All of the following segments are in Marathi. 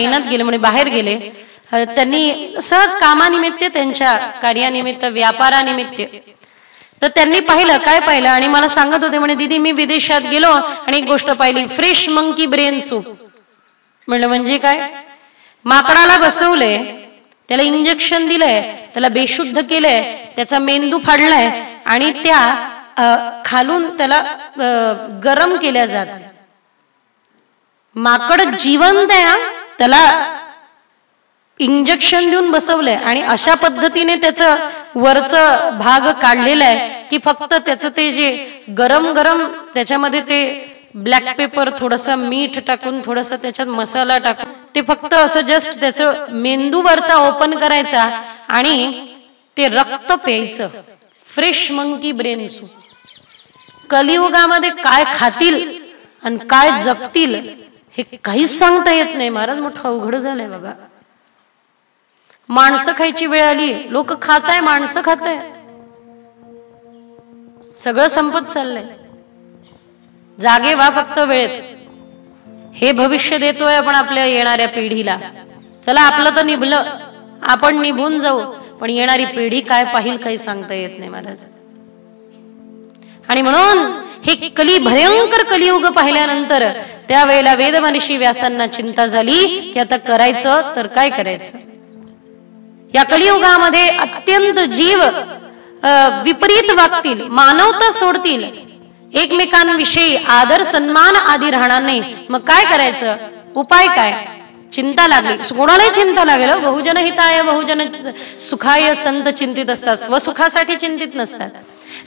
चायनात गेले म्हणे, बाहेर गेले. त्यांनी सहज कामानिमित्त, त्यांच्या कार्यानिमित्त, व्यापारानिमित्त. तर त्यांनी पाहिलं, काय पाहिलं, आणि मला सांगत होते म्हणे, दीदी मी विदेशात गेलो आणि एक गोष्ट पाहिली, फ्रेश मंकी ब्रेन सूप. म्हणलं म्हणजे काय? माकडाला बसवलंय, त्याला इंजेक्शन दिलंय, त्याला बेशुद्ध केलंय, त्याचा मेंदू फाडलाय आणि त्या खालून त्याला गरम केल्या जात. माकड जिवंत आहे, त्याला इंजेक्शन देऊन बसवलंय आणि अशा पद्धतीने त्याचं वरचं भाग काढलेला आहे की फक्त त्याचं ते जे गरम गरम त्याच्यामध्ये ते ब्लॅक पेपर, थोडंसं मीठ टाकून, थोडंसं त्याच्यात मसाला टाकून ते फक्त असं जस्ट त्याचं मेंदू वरचा ओपन करायचा आणि ते रक्त प्यायचं. Fresh monkey brain soup. कलियुगामध्ये काय खातील आणि काय जगतील हे काहीच सांगता येत नाही महाराज. मोठं अवघड झालंय बाबा. माणसं खायची वेळ आली, लोक खाताय, माणसं खाताय, सगळं संपत चाललंय. जागे व्हा फक्त वेळेत. हे भविष्य देतोय आपण आपल्या येणाऱ्या पिढीला. चला आपलं तर निभलं, आपण निभून जाऊ, पण येणारी पिढी काय पाहिल काही सांगता येत नाही महाराज. आणि म्हणून हे भयंकर कलियुग पाहिल्यानंतर त्यावेळेला वेदमनीषी व्यासांना चिंता झाली की आता करायचं तर काय करायचं. या कलियुगामध्ये अत्यंत जीव विपरीत वागतील, मानवता सोडतील, एकमेकांविषयी आदर सन्मान आदी राहणार नाही. मग काय करायचं, उपाय काय? चिंता लागली. कोणालाही चिंता लागेल. बहुजन हिताय बहुजन सुखाय संत चिंतित असतात, स्वसुखासाठी चिंतित नसतात.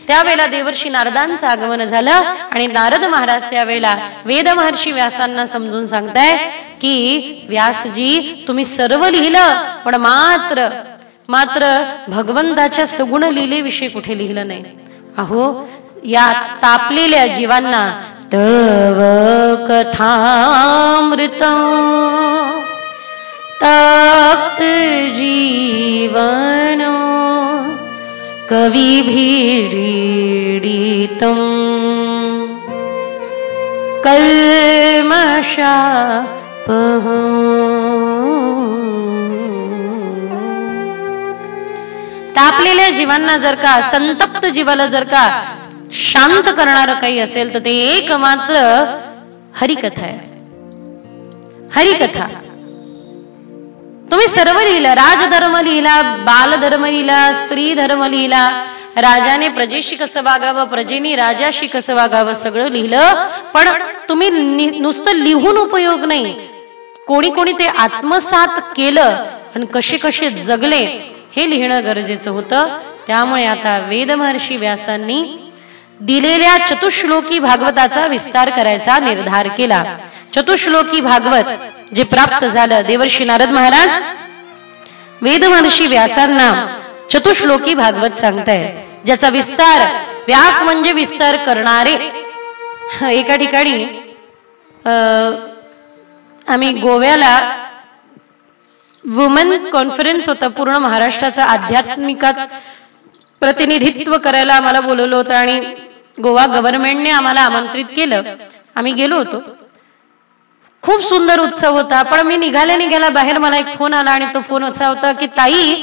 त्यावेळेला देवर्षी नारदांचं आगमन झालं आणि नारद महाराज त्यावेळेला वेद महर्षी व्यासांना समजून सांगताय की व्यासजी तुम्ही सर्व लिहिलं पण मात्र भगवंताच्या सगुण लीलेविषयी कुठे लिहिलं नाही. अहो या तापलेल्या जीवांना तव कथामृत तप्त जीवन कविभिरीडितं कल्मषापहं. तापलेल्या जीवांना जर का, संतप्त जीवाला जर का शांत करणारं काही असेल तर ते एक मात्र हरिकथा आहे. हरिकथा तुम्ही सर्व लिहिलं. राजधर्म लिहिला, बालधर्म लिहिला, स्त्री धर्म लिहिला, राजाने प्रजेशी कसं वागावं, प्रजेनी राजाशी कसं वागावं, सगळं लिहिलं. पण तुम्ही नुसतं लिहून उपयोग नाही, कोणी कोणी ते आत्मसात केलं आणि कसे कसे जगले हे लिहिणं गरजेचं होतं. त्यामुळे आता वेद महर्षी व्यासांनी दिलेल्या चतुश्लोकी भागवताचा विस्तार करायचा निर्धार केला. चतुश्लोकी भागवत जे प्राप्त झालं, देवर्षी नारद महाराज वेद महर्षी व्यासांना चतुश्लोकी भागवत सांगताय, ज्याचा विस्तार, व्यास म्हणजे विस्तार करणारे. एका ठिकाणी आम्ही गोव्याला वुमन कॉन्फरन्स होता, पूर्ण महाराष्ट्राचा आध्यात्मिकात प्रतिनिधित्व करायला आम्हाला बोलवलं होतं आणि गोवा गव्हर्नमेंटने आम्हाला आमंत्रित केलं. आम्ही गेलो होतो. खूप सुंदर उत्सव होता. पण मी निघाल्या बाहेर मला एक फोन आला आणि तो फोन असा होता की ताई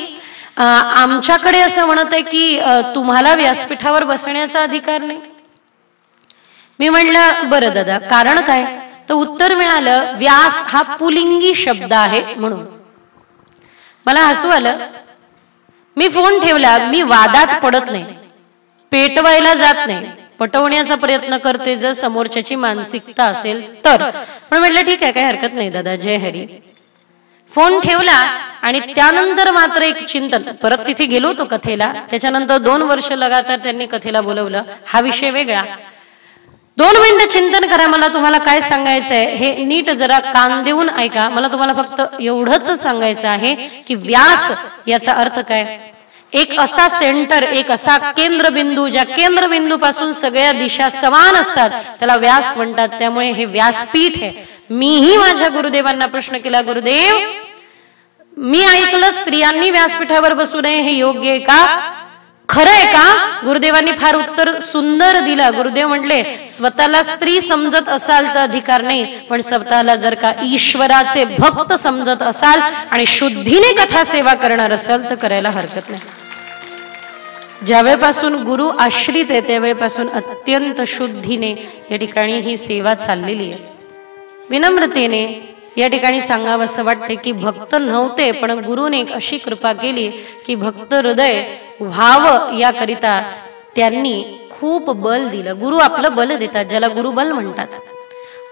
आमच्याकडे असं म्हणत आहे की तुम्हाला व्यासपीठावर बसण्याचा अधिकार नाही. मी म्हटलं बरं दादा कारण काय? तर उत्तर मिळालं व्यास हा पुलिंगी शब्द आहे म्हणून. मला हसू आलं. मी फोन ठेवला. मी वादात पडत नाही, पेटवायला जात नाही, पटवण्याचा प्रयत्न करते जर समोरच्याची मानसिकता असेल तर. पण म्हटलं ठीक आहे काही हरकत नाही दादा, जय हरी. फोन ठेवला आणि त्यानंतर मात्र एक चिंतन. परत तिथे गेलो होतो कथेला. त्याच्यानंतर 2 वर्ष लगातार त्यांनी कथेला बोलवलं. हा विषय वेगळा. 2 मिनिटं चिंतन करा. मला तुम्हाला काय सांगायचंय हे नीट जरा कान देऊन ऐका. मला तुम्हाला फक्त एवढंच सांगायचं आहे की व्यास याचा अर्थ काय. एक असा सेंटर, एक असा केंद्रबिंदू, ज्या केंद्रबिंदू पासून सगळ्या दिशा समान असतात त्याला व्यास म्हणतात. त्यामुळे हे व्यासपीठ आहे. मीही माझ्या गुरुदेवांना प्रश्न केला, गुरुदेव मी ऐकलं स्त्रियांनी व्यासपीठावर बसू नये, हे योग्य आहे का? खरंय का? गुरुदेवांनी फार उत्तर सुंदर दिलं. गुरुदेव म्हटले, स्वतःला स्त्री समजत असाल तर अधिकार नाही, पण स्वतःला जर का ईश्वराचे भक्त समजत असाल आणि शुद्धीने कथा सेवा करणार असाल तर करायला हरकत नाही. ज्यावेळेपासून गुरु आश्रित आहे त्यावेळेपासून अत्यंत शुद्धीने या ठिकाणी ही सेवा चाललेली आहे. विनम्रतेने या ठिकाणी सांगावं असं वाटते की भक्त नव्हते, पण गुरुने एक अशी कृपा केली की भक्त हृदय व्हावं याकरिता त्यांनी खूप बल दिलं. गुरु आपलं बल देतात, ज्याला गुरुबल म्हणतात.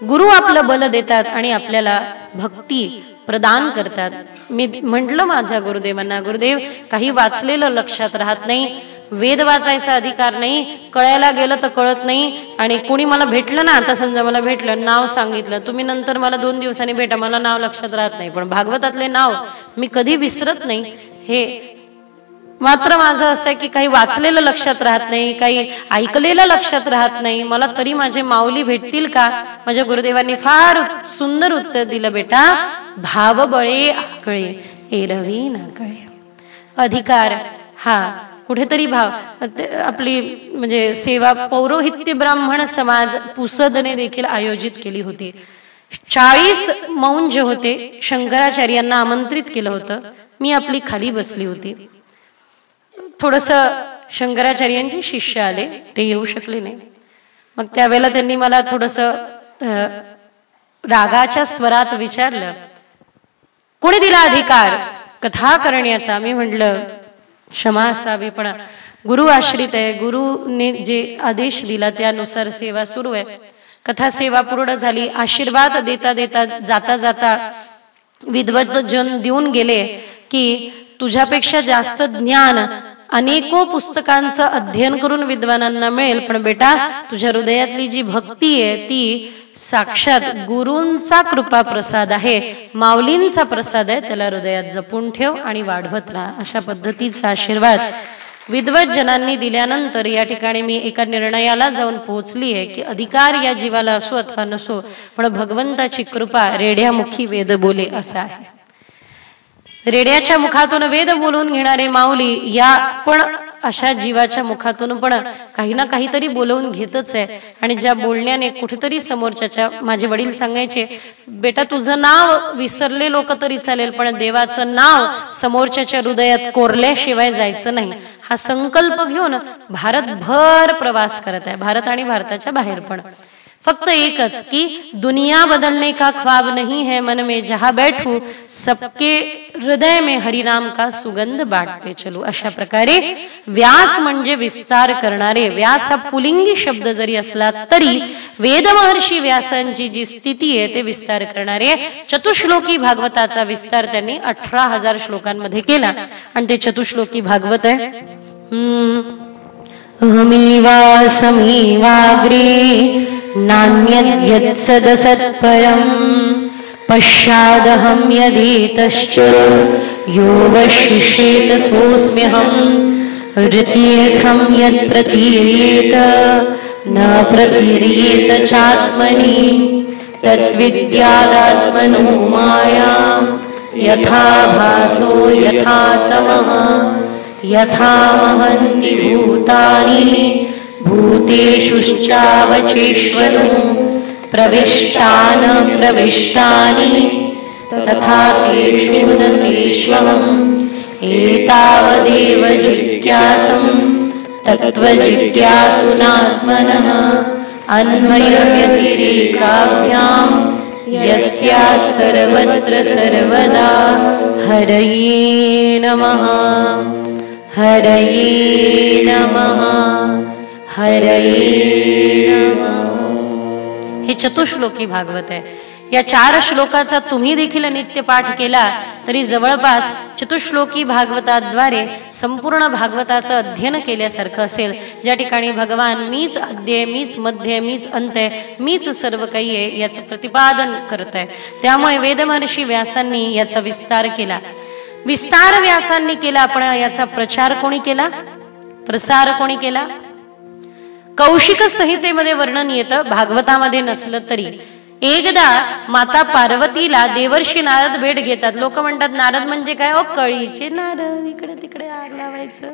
गुरु आपलं बल देतात आणि आपल्याला भक्ती प्रदान करतात. मी म्हटलं माझ्या गुरुदेवांना, गुरुदेव काही वाचलेलं लक्षात राहत नाही, वेद वाचायचा अधिकार नाही, कळायला गेलं तर कळत नाही, आणि कोणी मला भेटलं ना, आता समजा मला भेटलं, नाव सांगितलं, तुम्ही नंतर मला 2 दिवसांनी भेटा, मला नाव लक्षात राहत नाही, पण भागवतातले नाव मी कधी विसरत नाही. हे मात्र माझं असं आहे की काही वाचलेलं लक्षात राहत नाही, काही ऐकलेलं लक्षात राहत नाही, मला तरी माझे माऊली भेटतील का? माझ्या गुरुदेवांनी फार सुंदर उत्तर दिलं, बेटा भाव बळे आकळे एरवी ना कळे. अधिकार हा कुठेतरी भाव आपली म्हणजे सेवा पौरोहित्य ब्राह्मण समाज पुसदने देखील आयोजित केली होती. 40 मौन जे होते शंकराचार्यांना आमंत्रित केलं होतं. मी आपली खाली बसली होती. थोडस शंकराचार्यांचे शिष्य आले, ते येऊ शकले नाही. मग त्यावेळेला त्यांनी मला थोडस रागाच्या स्वरात विचारलं, कोणी दिला अधिकार कथा करण्याचा? मी म्हटलं क्षमा असावी, पण गुरु आश्रित आहे, गुरुने जे आदेश दिला त्यानुसार सेवा सुरू आहे. कथा सेवा पूर्ण झाली. आशीर्वाद देता देता जाता जाता विद्वत जन देऊन गेले की तुझ्यापेक्षा जास्त ज्ञान अनेको पुस्तकांचं अध्ययन करून विद्वानांना मिळेल, पण बेटा तुझ्या हृदयातली जी भक्ती आहे ती साक्षात गुरूंचा कृपा प्रसाद आहे, माऊलींचा प्रसाद आहे, त्याला हृदयात जपून ठेव आणि वाढवत राहा. अशा पद्धतीचा आशीर्वाद विद्वत जनांनी दिल्यानंतर या ठिकाणी मी एका निर्णयाला जाऊन पोहोचली आहे की अधिकार या जीवाला असो अथवा नसो, पण भगवंताची कृपा रेड्यामुखी वेद बोले असा आहे. रेड्याच्या मुखातून वेद बोलून घेणारे माऊली या पण अशा जीवाच्या मुखातून पण काही ना काहीतरी बोलवून घेतच आहे. आणि ज्या बोलण्याने कुठेतरी समोरच्याच्या, माझे वडील सांगायचे, बेटा तुझं नाव विसरले लोक तरी चालेल, पण देवाचं नाव समोरच्याच्या हृदयात कोरल्याशिवाय जायचं नाही. हा संकल्प घेऊन भारतभर प्रवास करत आहे, भारत आणि भारताच्या बाहेर पण. फक्त एकच की दुनिया बदलने का ख्वाब नहीं है मन में जहां बैठू, सबके हृदय में हरिनाम का सुगंध बांटते चलू. अशा प्रकारे व्यास म्हणजे विस्तार करणारे. व्यास हा पुलिंगी शब्द जरी असला तरी वेद महर्षी व्यासांची जी स्थिती आहे ते विस्तार करणारे. चतुश्लोकी भागवताचा विस्तार त्यांनी 18,000 श्लोकांमध्ये केला आणि ते चतुश्लोकी भागवत आहे. अहमेवासमेवाग्रे नान्यद्यत्सदसत्परं पश्चादहं यदेतश्च यो वशिष्येत सोऽस्म्यहं ऋतीर्थं यत्प्रतीयेत न प्रतीयेत चात्मनि तद्विद्यादात्मनो मायां यथा भासो यथा तमः यथा महन्ति भूतानि भूतेषुश्चावचेष्वनु प्रविष्टान प्रविष्टानि तथा तेषु न तेष्वहम् एतावदेव जिज्ञासं तत्त्वजिज्ञासुनात्मनः अन्वयव्यतिरेकाभ्यां यस्यात् सर्वत्र सर्वदा. हरये नमः, हरये नमः, हरये नमः. हे चतुश्लोकी भागवत आहे. या 4 श्लोकाचा तुम्ही देखील नित्य पाठ केला तरी जवळपास चतुश्लोकी भागवताद्वारे संपूर्ण भागवताचं अध्ययन केल्यासारखं असेल. ज्या ठिकाणी भगवान मीच आद्य, मीच मध्य, मीच अंत्य, मीच सर्व काही आहे याचं प्रतिपादन करत आहे. त्यामुळे वेदमहर्षी व्यासांनी याचा विस्तार केला. विस्तार व्यासांनी केला, पण याचा प्रचार कोणी केला, प्रसार कोणी केला? कौशिक संहितेमध्ये वर्णन येतं, भागवतामध्ये नसलं तरी. एकदा माता पार्वतीला देवर्षी नारद भेट घेतात. लोक म्हणतात नारद म्हणजे काय? ओ कळीचे नारद, इकडे तिकडे आग लावायचं.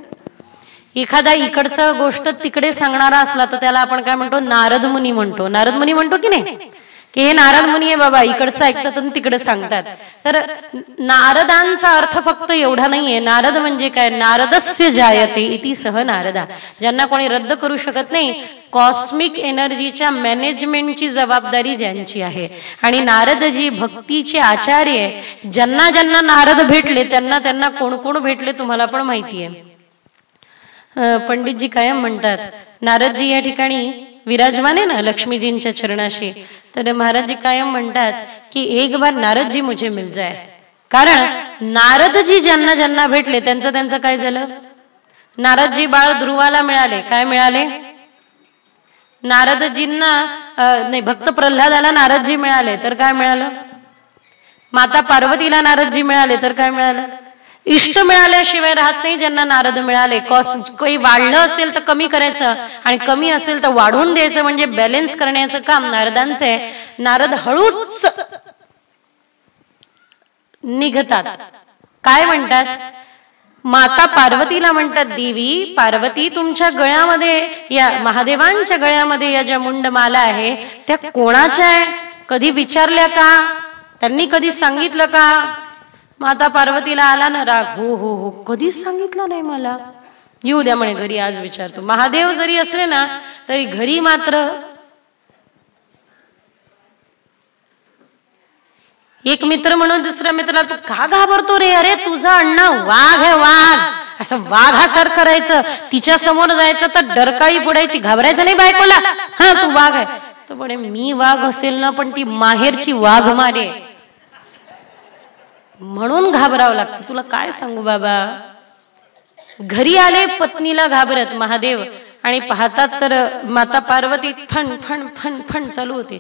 एखादा इकडचा गोष्ट तिकडे सांगणारा असला तर त्याला आपण काय म्हणतो, नारद मुनी म्हणतो. नारद मुनी म्हणतो की नाही, की हे नारद मुनी आहे बाबा, इकडचं ऐकतात आणि तिकडे सांगतात. तर नारदांचा अर्थ फक्त एवढा नाहीये. नारद म्हणजे काय, नारदस्य जायते इति सह नारदा, ज्यांना कोणी रद्द करू शकत नाही. कॉस्मिक एनर्जीच्या मॅनेजमेंटची जबाबदारी ज्यांची आहे. आणि नारदजी भक्तीचे आचार्य, ज्यांना ज्यांना नारद भेटले त्यांना त्यांना कोण कोण भेटले तुम्हाला पण माहिती आहे. पंडितजी कायम म्हणतात, नारदजी या ठिकाणी विराजमान आहे ना लक्ष्मीजींच्या चरणाशी, तर महाराजजी कायम म्हणतात की एक बार नारद जी मुझे मिल जाए. कारण नारदजी ज्यांना ज्यांना भेटले त्यांचं त्यांचं काय झालं. नारदजी बाळ ध्रुवाला मिळाले, काय मिळाले, नारदजींना नाही, भक्त प्रल्हादाला नारदजी मिळाले तर काय मिळालं, माता पार्वतीला नारदजी मिळाले तर काय मिळालं, इष्ट मिळाल्याशिवाय राहत नाही ज्यांना नारद मिळाले. काही वाढलं असेल तर कमी करायचं आणि कमी असेल तर वाढवून द्यायचं, म्हणजे बॅलन्स करण्याचं काम नारदांचं आहे. नारद हळूच निघतात. काय म्हणतात, माता पार्वतीला म्हणतात, देवी पार्वती तुमच्या गळ्यामध्ये, या महादेवांच्या गळ्यामध्ये या ज्या मुंडमाला आहे त्या कोणाच्या आहे, कधी विचारल्या का, त्यांनी कधी सांगितलं का. माता पार्वतीला आला ना राग, हो हो हो, कधीच सांगितलं नाही मला, येऊ द्या म्हणे घरी, आज विचारतो. महादेव जरी असले ना तरी घरी मात्र एक मित्र म्हणून दुसऱ्या मित्राला, तू का घाबरतो रे, अरे तुझा अण्णा वाघ आहे, वाघ, असं वाघासारखं करायचं, तिच्या समोर जायचं तर डरकाळी फोडायची, घाबरायचं नाही बायकोला, हा तू वाघ आहे. तर म्हणे मी वाघ असेल ना पण ती माहेरची वाघ मारे, म्हणून घाबरावं लागतं. तुला काय सांगू बाबा. घरी आले पत्नीला घाबरत महादेव, आणि पाहतात तर माता पार्वती फण फण फण फण चालू होते.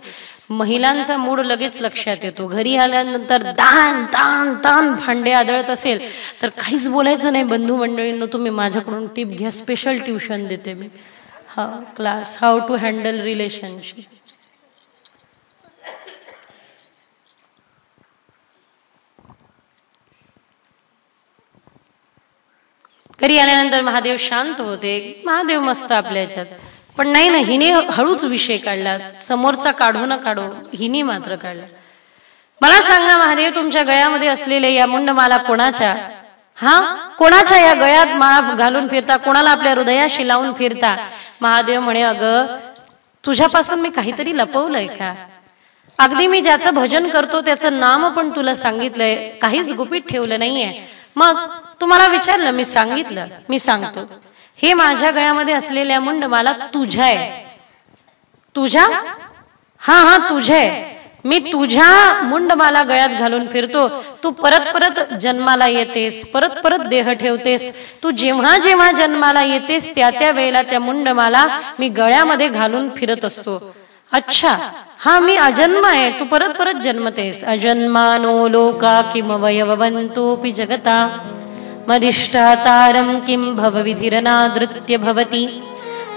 महिलांचा मूड लगेच लक्षात येतो. घरी आल्यानंतर दान तान तान भांडे आदळत असेल तर काहीच बोलायचं नाही. बंधू मंडळींनो, तुम्ही माझ्याकडून टिप घ्या, स्पेशल ट्युशन देते मी, हा class, how to handle relationship. घरी आल्यानंतर महादेव शांत होते. महादेव मस्त आपल्या ह्याच्यात, पण नाही ना, हिने हळूच विषय काढला, समोरचा काढू न काढू, हिने मात्र काढला. मला सांगा महादेव, तुमच्या गळ्यामध्ये असलेल्या या मुंडमाला कोणाच्या, हा कोणाच्या या गळ्यात माळा घालून फिरता, कोणाला आपल्या हृदयाशी लावून फिरता. महादेव म्हणे, अगं तुझ्यापासून मी काहीतरी लपवलंय का. अगदी मी ज्याचं भजन करतो त्याचं नाम पण तुला सांगितलंय, काहीच गुपित ठेवलं नाहीये. मग तुम्हाला विचारलं, मी सांगितलं, मी सांगतो. हे माझ्या गळ्यामध्ये असलेल्या मुंडमाला तुझ्या आहे. तुझ्या, हा हा तुझ्या आहे. मी तुझ्या मुंडमाला गळ्यात घालून फिरतो. तू परत परत जन्माला येतेस, परत परत देह ठेवतेस. तू जेव्हा जेव्हा जन्माला येतेस त्या त्या वेळेला त्या मुंडमाला मी गळ्यामध्ये घालून फिरत असतो. अच्छा, हा मी अजन्म आहे, तू परत परत जन्मतेस. अजन्मानो लोका किम वयववन्तोपि जगता मदिष्टातारं किं भवविधिरनादृत्य भवति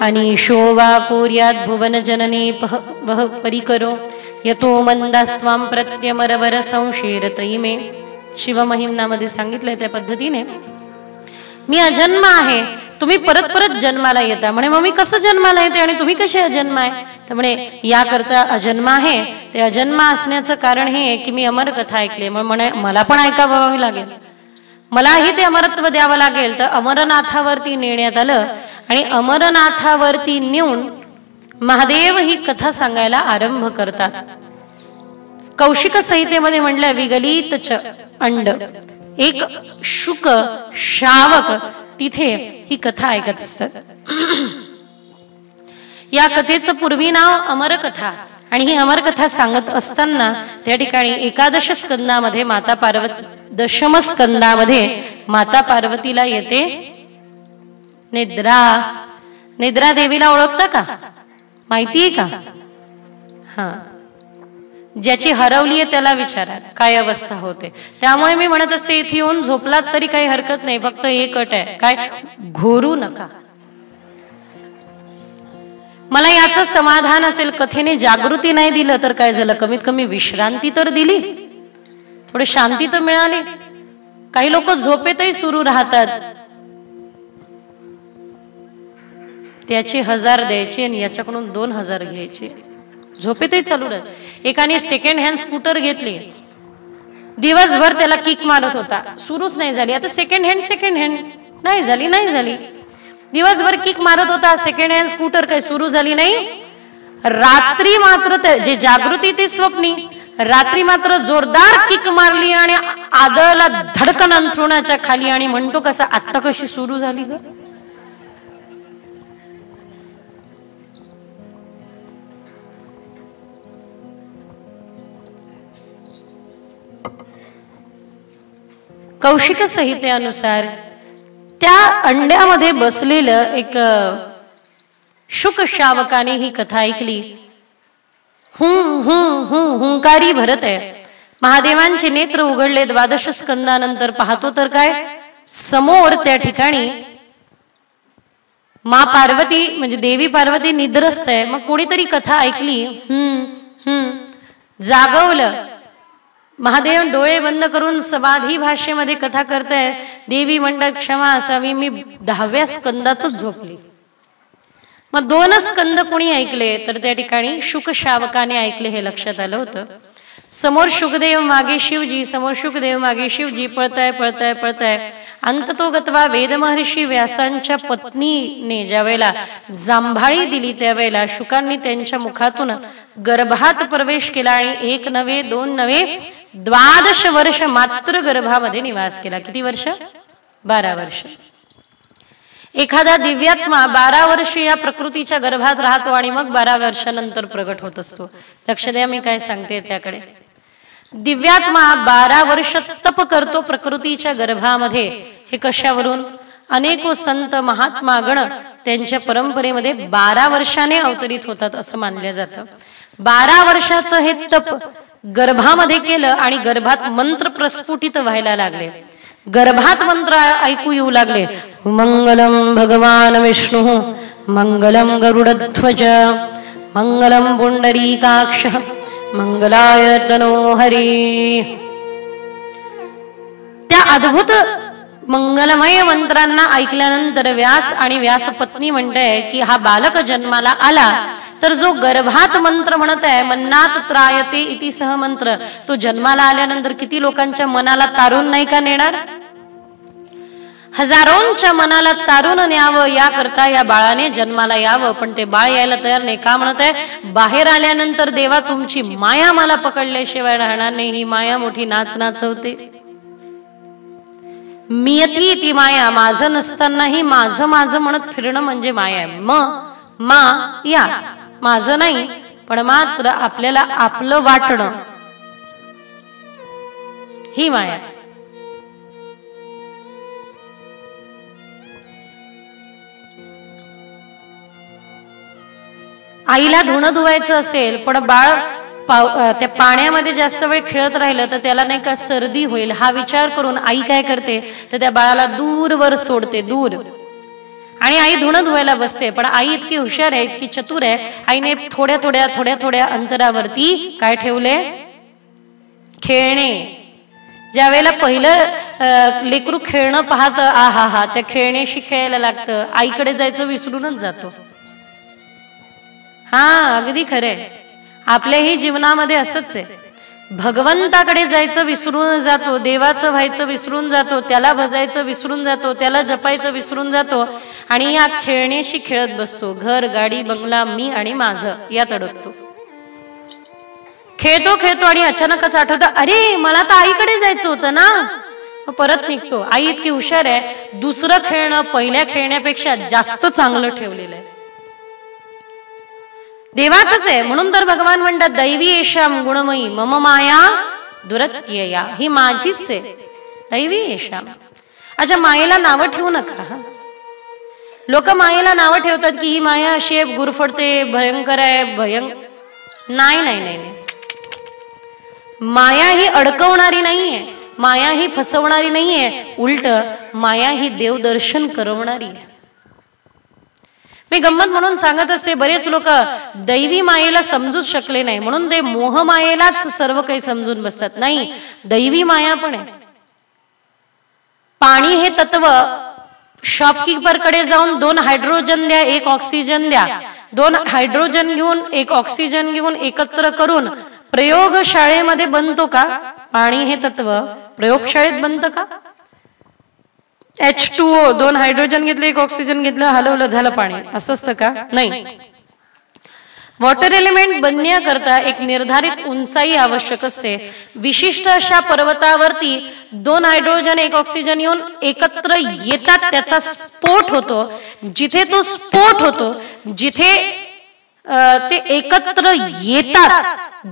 अनीशो वा कुर्यात् भुवन जनने वह परिकरो यतो मंदास्त्वां प्रत्यमरवर संशेरत इमे. शिवमहिम्नामध्ये सांगितलंय त्या पद्धतीने, मी अजन्म आहे, तुम्ही परत परत जन्माला येता. म्हणे मग मी कसं जन्माला येते आणि तुम्ही कसे अजन्म आहे. तर म्हणे याकरता अजन्म आहे. ते अजन्म असण्याचं कारण हे की मी अमर कथा ऐकले. मग म्हणे मला पण ऐकावं लागेल, मलाही ते अमरत्व द्यावं लागेल. तर अमरनाथावरती नेण्यात आलं आणि अमरनाथावरती नेऊन महादेव ही कथा सांगायला आरंभ करतात. कौशिक संहितेमध्ये म्हटलंय, विगलित च अंड, एक शुक श्रावक तिथे ही कथा ऐकत असतात. या कथेचं पूर्वी नाव अमरकथा, आणि ही अमरकथा सांगत असताना त्या ठिकाणी एकादश स्कंदामध्ये माता पार्वती, दशम स्कंदामध्ये माता पार्वतीला येते निद्रा. निद्रा देवीला ओळखता का, माहितीये का. हा, ज्याची हरवली आहे त्याला विचारा काय अवस्था होते. त्यामुळे मी म्हणत असते, इथे येऊन झोपलात तरी काही हरकत नाही, फक्त एक अट आहे, काय, घोरू नका. मला याचं समाधान असेल, कथेने जागृती नाही दिलं तर काय झालं, कमीत कमी विश्रांती तर दिली, थोडी शांती तर मिळाली. काही लोक झोपेतही सुरू राहतात. त्याचे 1000 द्यायचे आणि याच्याकडून 2000 घ्यायचे. झोपेतही चालू राहत. एकाने सेकंड हँड स्कूटर घेतली, दिवसभर त्याला किक मारत होता, सुरूच नाही झाली. आता सेकंड हँड नाही झाली. दिवसभर किक मारत होता, सेकंड हँड स्कूटर काही सुरू झाली नाही. रात्री मात्र जे जागृती ते स्वप्नी, रात्री मात्र जोरदार किक मारली आणि आदळला धडकन अंथरुणाच्या खाली आणि म्हणतो कसा आत्ता कशी सुरू झाली ग. कौशिक संहितेनुसार त्या अंड्यामध्ये बसलेलं एक शुक शावकाने ही कथा ऐकली. हुंकारी भरत आहे. महादेवांचे नेत्र उघडले. 12 स्कंदानंतर पाहतो तर काय, समोर त्या ठिकाणी मा पार्वती म्हणजे देवी पार्वती निद्रस्त आहे. मग कोणीतरी कथा ऐकली, जागवलं. महादेव डोळे बंद करून समाधी भाषेमध्ये कथा करताय. देवी म्हणतात क्षमा असावी, मी 10व्या स्कंदातच झोपली. मग 2 स्कंद कोणी ऐकले तर त्या ठिकाणी शुक शावकाने ऐकले. हे लक्षात आलं होतं. समोर शुकदेव मागे शिवजी, समोर शुकदेव मागे शिवजी, पळताय. अंततोगत्वा वेद महर्षी व्यासांच्या पत्नीने ज्यावेळेला जांभाळी दिली त्यावेळेला शुकांनी त्यांच्या मुखातून गर्भात प्रवेश केला आणि 1 नव्हे 2 नव्हे 12 वर्ष मात्र गर्भामध्ये निवास केला. किती वर्ष? 12 वर्ष. एखादा दिव्यात्मा 12 वर्ष या प्रकृतीच्या गर्भात राहतो आणि मग 12 वर्षानंतर प्रगट होत असतो. लक्ष द्या मी काय सांगते त्याकडे. दिव्यात्मा 12 वर्ष तप करतो प्रकृतीच्या गर्भामध्ये. हे कशावरून? अनेको संत महात्मा गण त्यांच्या परंपरेमध्ये 12 वर्षाने अवतरित होतात असं मानलं जातं. 12 वर्षाचं हे तप गर्भामध्ये केलं आणि गर्भात मंत्र प्रस्फुटित व्हायला लागले. गर्भात मंत्र ऐकू येऊ लागले. मंगलम भगवान विष्णु, मंगलम गरुडध्वज, मंगलम पुंडरीकाक्ष, मंगलाय तनोहरी. त्या अद्भुत मंगलमय मंत्रांना ऐकल्यानंतर व्यास आणि व्यासपत्नी म्हणताय की हा बालक जन्माला आला तर जो गर्भात मंत्र म्हणत आहे मन्नात त्रायते इति सह मंत्र, तो जन्माला आल्यानंतर किती लोकांच्या मनाला तारून नाही का नेणार? हजारोंच्या मनाला तारून न्यावं याकरता या बाळाने जन्माला यावं. पण ते बाळ यायला तयार नाही. का म्हणत आहे? बाहेर आल्यानंतर देवा तुमची माया मला पकडल्याशिवाय राहणार नाही. ही माया मोठी नाच नाचवते. मियती ती माया. माझं नसतानाही माझं माझं म्हणत फिरणं म्हणजे माया आहे. मा या माझं नाही पण मात्र आपल्याला आपलं वाटणं ही माया. आईला धुणं धुवायचं असेल पण बाळ त्या पाण्यामध्ये जास्त वेळ खेळत राहिलं तर त्याला नाही का सर्दी होईल हा विचार करून आई काय करते तर त्या बाळाला दूरवर सोडते, दूर. आणि आई धुणं धुवायला बसते. पण आई इतकी हुशार आहे, इतकी चतुर आहे, आईने थोड्या अंतरावरती काय ठेवले? खेळणे. ज्या वेळेला पहिलं लेकरू खेळणं पाहत आहा त्या खेळण्याशी खेळायला लागतं. आईकडे जायचं विसरूनच जातो. हा अगदी खरंय. आपल्याही जीवनामध्ये असंच आहे. भगवंताकडे जायचं विसरून जातो, देवाचं व्हायचं विसरून जातो, त्याला भजायचं विसरून जातो, त्याला जपायचं विसरून जातो आणि या खेळण्याशी खेळत बसतो. घर, गाडी, बंगला, मी आणि माझं यात अडकतो. खेळतो आणि अचानकच आठवतं अरे मला तर आईकडे जायचं होतं ना. परत निघतो. आई इतकी हुशार आहे, दुसरं खेळणं पहिल्या खेळण्यापेक्षा जास्त चांगलं ठेवलेलं आहे. देवाचंच आहे. म्हणून तर भगवान म्हणतात दैवी येशाम गुणमयी मम माया दुरत्यया. ही माझीच आहे, दैवी येशाम. अच्छा, मायेला नावं ठेवू नका. लोक मायेला नावं ठेवतात की ही माया अशी आहे, गुरफडते, भयंकर आहे, नाही. माया ही अडकवणारी नाहीये, माया ही फसवणारी नाहीये, उलट माया ही देवदर्शन करवणारी आहे. मी गंमत म्हणून सांगत असते, बरेच लोक दैवी मायेला समजूच शकले नाही म्हणून ते मोह मायेलाच सर्व काही समजून बसतात. नाही, दैवी माया पण आहे. पाणी हे तत्व शॉपकीपर कडे जाऊन 2 हायड्रोजन द्या 1 ऑक्सिजन द्या, 2 हायड्रोजन घेऊन 1 ऑक्सिजन घेऊन एकत्र करून प्रयोगशाळेमध्ये बनतो का पाणी? हे तत्व प्रयोगशाळेत बनतं का? H2O 2 हायड्रोजन घेतले 1 ऑक्सिजन घेतलं हलवलं झालं पाणी असं असतं का? नाही. वॉटर एलिमेंट बनण्याकरता एक निर्धारित उंचाई आवश्यक असते. विशिष्ट अशा पर्वतावरती 2 हायड्रोजन 1 ऑक्सिजन येऊन एकत्र येतात, त्याचा स्फोट होतो. जिथे तो स्फोट होतो, जिथे ते एकत्र येतात,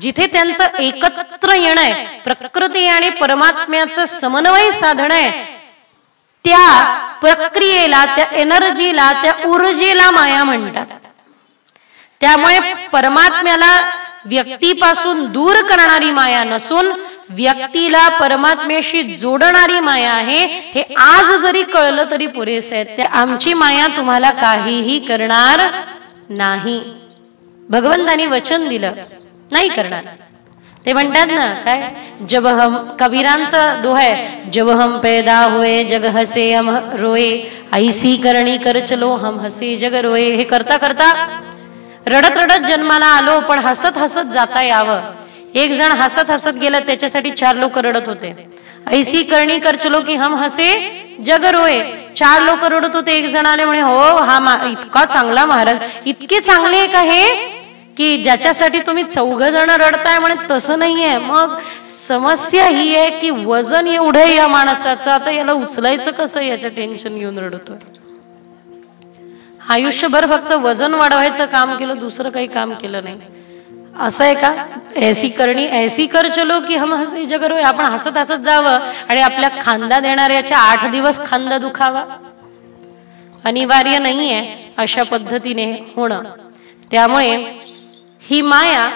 जिथे त्यांचं एकत्र येणं आहे, प्रकृती आणि परमात्म्याचं समन्वय साधन आहे, त्या प्रक्रियेला, त्या एनर्जीला, त्या ऊर्जेला माया म्हणतात. त्यामुळे परमात्म्याला व्यक्तीपासून दूर करणारी माया नसून व्यक्तीला परमात्म्याशी जोडणारी माया आहे. हे आज जरी कळलं तरी पुरेसे आहे. त्या आमची माया तुम्हाला काहीही करणार नाही. भगवंतानी वचन दिलं नाही करणार. ते म्हणतात ना काय, जब हम, कबीरांचा दोहा आहे, जब हम पैदा हुए जग हसे हम रोए, ऐसी करणी कर चलो हम हसे जग रोए. हे करता करता रडत रडत जन्माला आलो, पण हसत हसत जाता यावं. एक जण हसत हसत गेला, त्याच्यासाठी 4 लोक रडत होते. ऐसी करणी कर चलो की हम हसे जग रोए. 4 लोक रडत होते, एक जण आले म्हणे, हो हा इतका चांगला महाराज, इतके चांगले आहे का हे की ज्याच्यासाठी तुम्ही 4 जण रडताय? म्हणे तसं नाहीये. मग समस्या ही आहे की वजन एवढं या माणसाचं, आता याला उचलायचं कसं, याचं टेन्शन घेऊन रडतोय. आयुष्यभर फक्त वजन वाढवायचं काम केलं, दुसरं काही काम केलं नाही. असं आहे का? ऐसी करणी ऐसी कर चलो की हम हसे जग रोए. आपण हसत हसत जावं आणि आपल्या खांदा देणाऱ्याच्या 8 दिवस खांदा दुखावा? अनिवार्य नाहीये अशा पद्धतीने होणं. त्यामुळे ही माया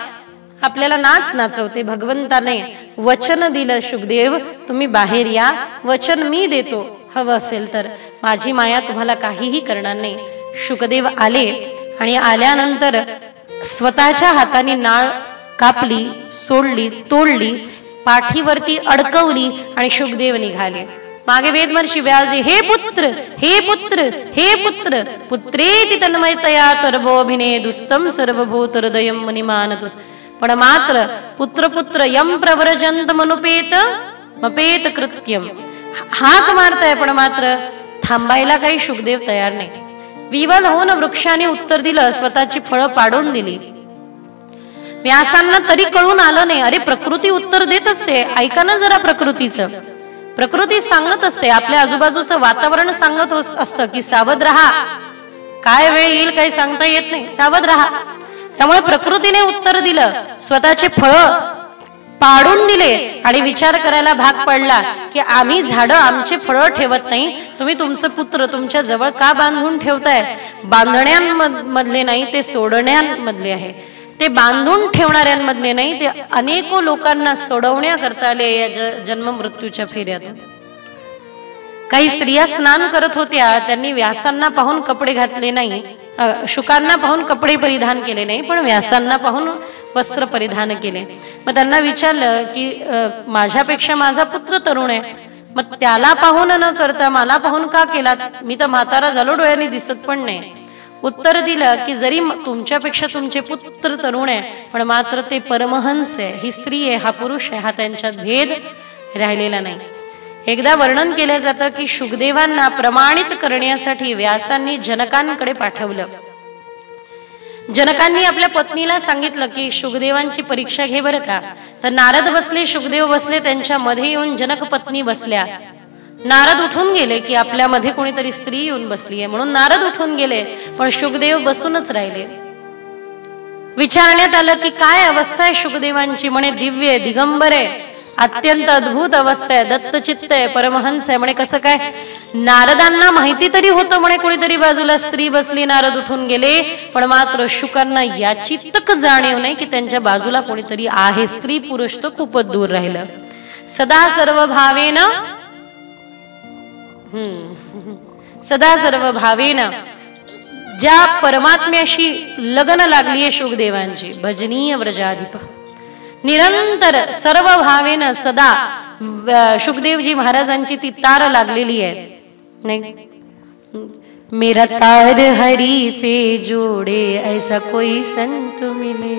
आपल्याला नाचवते. भगवंताने वचन दिलं, शुकदेव तुम्ही बाहेर या, वचन मी देतो, हवं असेल तर माझी माया तुम्हाला काहीही करणार नाही. शुकदेव आले आणि आल्यानंतर स्वतःच्या हाताने नाळ कापली, सोडली, तोडली, पाठीवरती अडकवली आणि शुकदेव निघाले. मागे वेदमर्षी व्याजे, हे पुत्र हे पुत्र हे पुत्र, पुत्रेति तन्मयतया तर्वोभिने दुस्तम सर्वभूत हृदयम मुनिमानतुस. पण मात्र पुत्र पुत्र यम प्रव्रजंत मनुपेत मपेत कृत्यम. हाक मारताय, पण मात्र थांबायला काही शुकदेव तयार नाही. विवल होऊन वृक्षाने उत्तर दिलं, स्वतःची फळं पाडून दिली. व्यासांना तरी कळून आलं नाही, अरे प्रकृती उत्तर देत असते, ऐका ना जरा प्रकृतीचं. प्रकृती सांगत असते, आपल्या आजूबाजूचं वातावरण सांगत असतं की सावध राहा, काय वेळ येईल काही सांगता येत नाही, सावध राहा. त्यामुळे प्रकृतीने उत्तर दिलं, स्वतःचे फळं पाडून दिले आणि विचार करायला भाग पडला की आम्ही झाडं आमचे फळं ठेवत नाही, तुम्ही तुमचं पुत्र तुमच्या जवळ का बांधून ठेवताय? बांधण्यांमधले नाही, ते सोडण्यामधले आहे. ते बांधून ठेवणाऱ्यांमधले नाही, ते अनेको लोकांना सोडवण्याकरता आले या जन्म मृत्यूच्या फेऱ्यातून. काही स्त्रिया स्नान करत होत्या, त्यांनी व्यासांना पाहून कपडे घातले नाही, शुकांना पाहून कपडे परिधान केले नाही, पण व्यासांना पाहून वस्त्र परिधान केले. मग त्यांना विचारलं की माझ्यापेक्षा माझा पुत्र तरुण आहे, मग त्याला पाहून न करता मला पाहून का केला? मी तर म्हातारा झालो, डोळ्यांनी दिसत पण नाही. उत्तर दिलं की जरी तुमच्यापेक्षा तुमचे पुत्र तरुण आहे, पण मात्र ते परमहंस आहे, ही स्त्री आहे, हा पुरुष आहे, हा त्यांच्यात भेद राहिलेला नाही. एकदा वर्णन केलं जातं की शुकदेवांना प्रमाणित करण्यासाठी व्यासांनी जनकांकडे पाठवलं. जनकांनी आपल्या पत्नीला सांगितलं की शुकदेवांची परीक्षा घे बरं का. तर नारद बसले, शुकदेव बसले, त्यांच्या मध्ये येऊन जनक पत्नी बसल्या. नारद उठून गेले की आपल्यामध्ये कोणीतरी स्त्री येऊन बसली आहे म्हणून नारद उठून गेले, पण शुकदेव बसूनच राहिले. विचारण्यात आलं की काय अवस्था आहे शुकदेवांची? म्हणे दिव्य दिगंबर आहे, अत्यंत अद्भुत अवस्था आहे, दत्तचित्त आहे, परमहंस आहे. म्हणे कसं काय? नारदांना माहिती तरी होतं म्हणे कोणीतरी बाजूला स्त्री बसली, नारद उठून गेले, पण मात्र शुकांना याची तक जाणीव नाही की त्यांच्या बाजूला कोणीतरी आहे. स्त्री पुरुष तर खूपच दूर राहिलं. सदा सर्व भावेन सदा सर्व भावेन ज्या परमात्म्याशी लग्न लागली आहे शुकदेवांची, भजनीय व्रजाधिप, निरंतर सर्व भावेन सदा शुकदेवजी महाराजांची ती तार लागलेली आहे. नाही मेरा तार हरि से जोड़े ऐसा कोई संत मिले,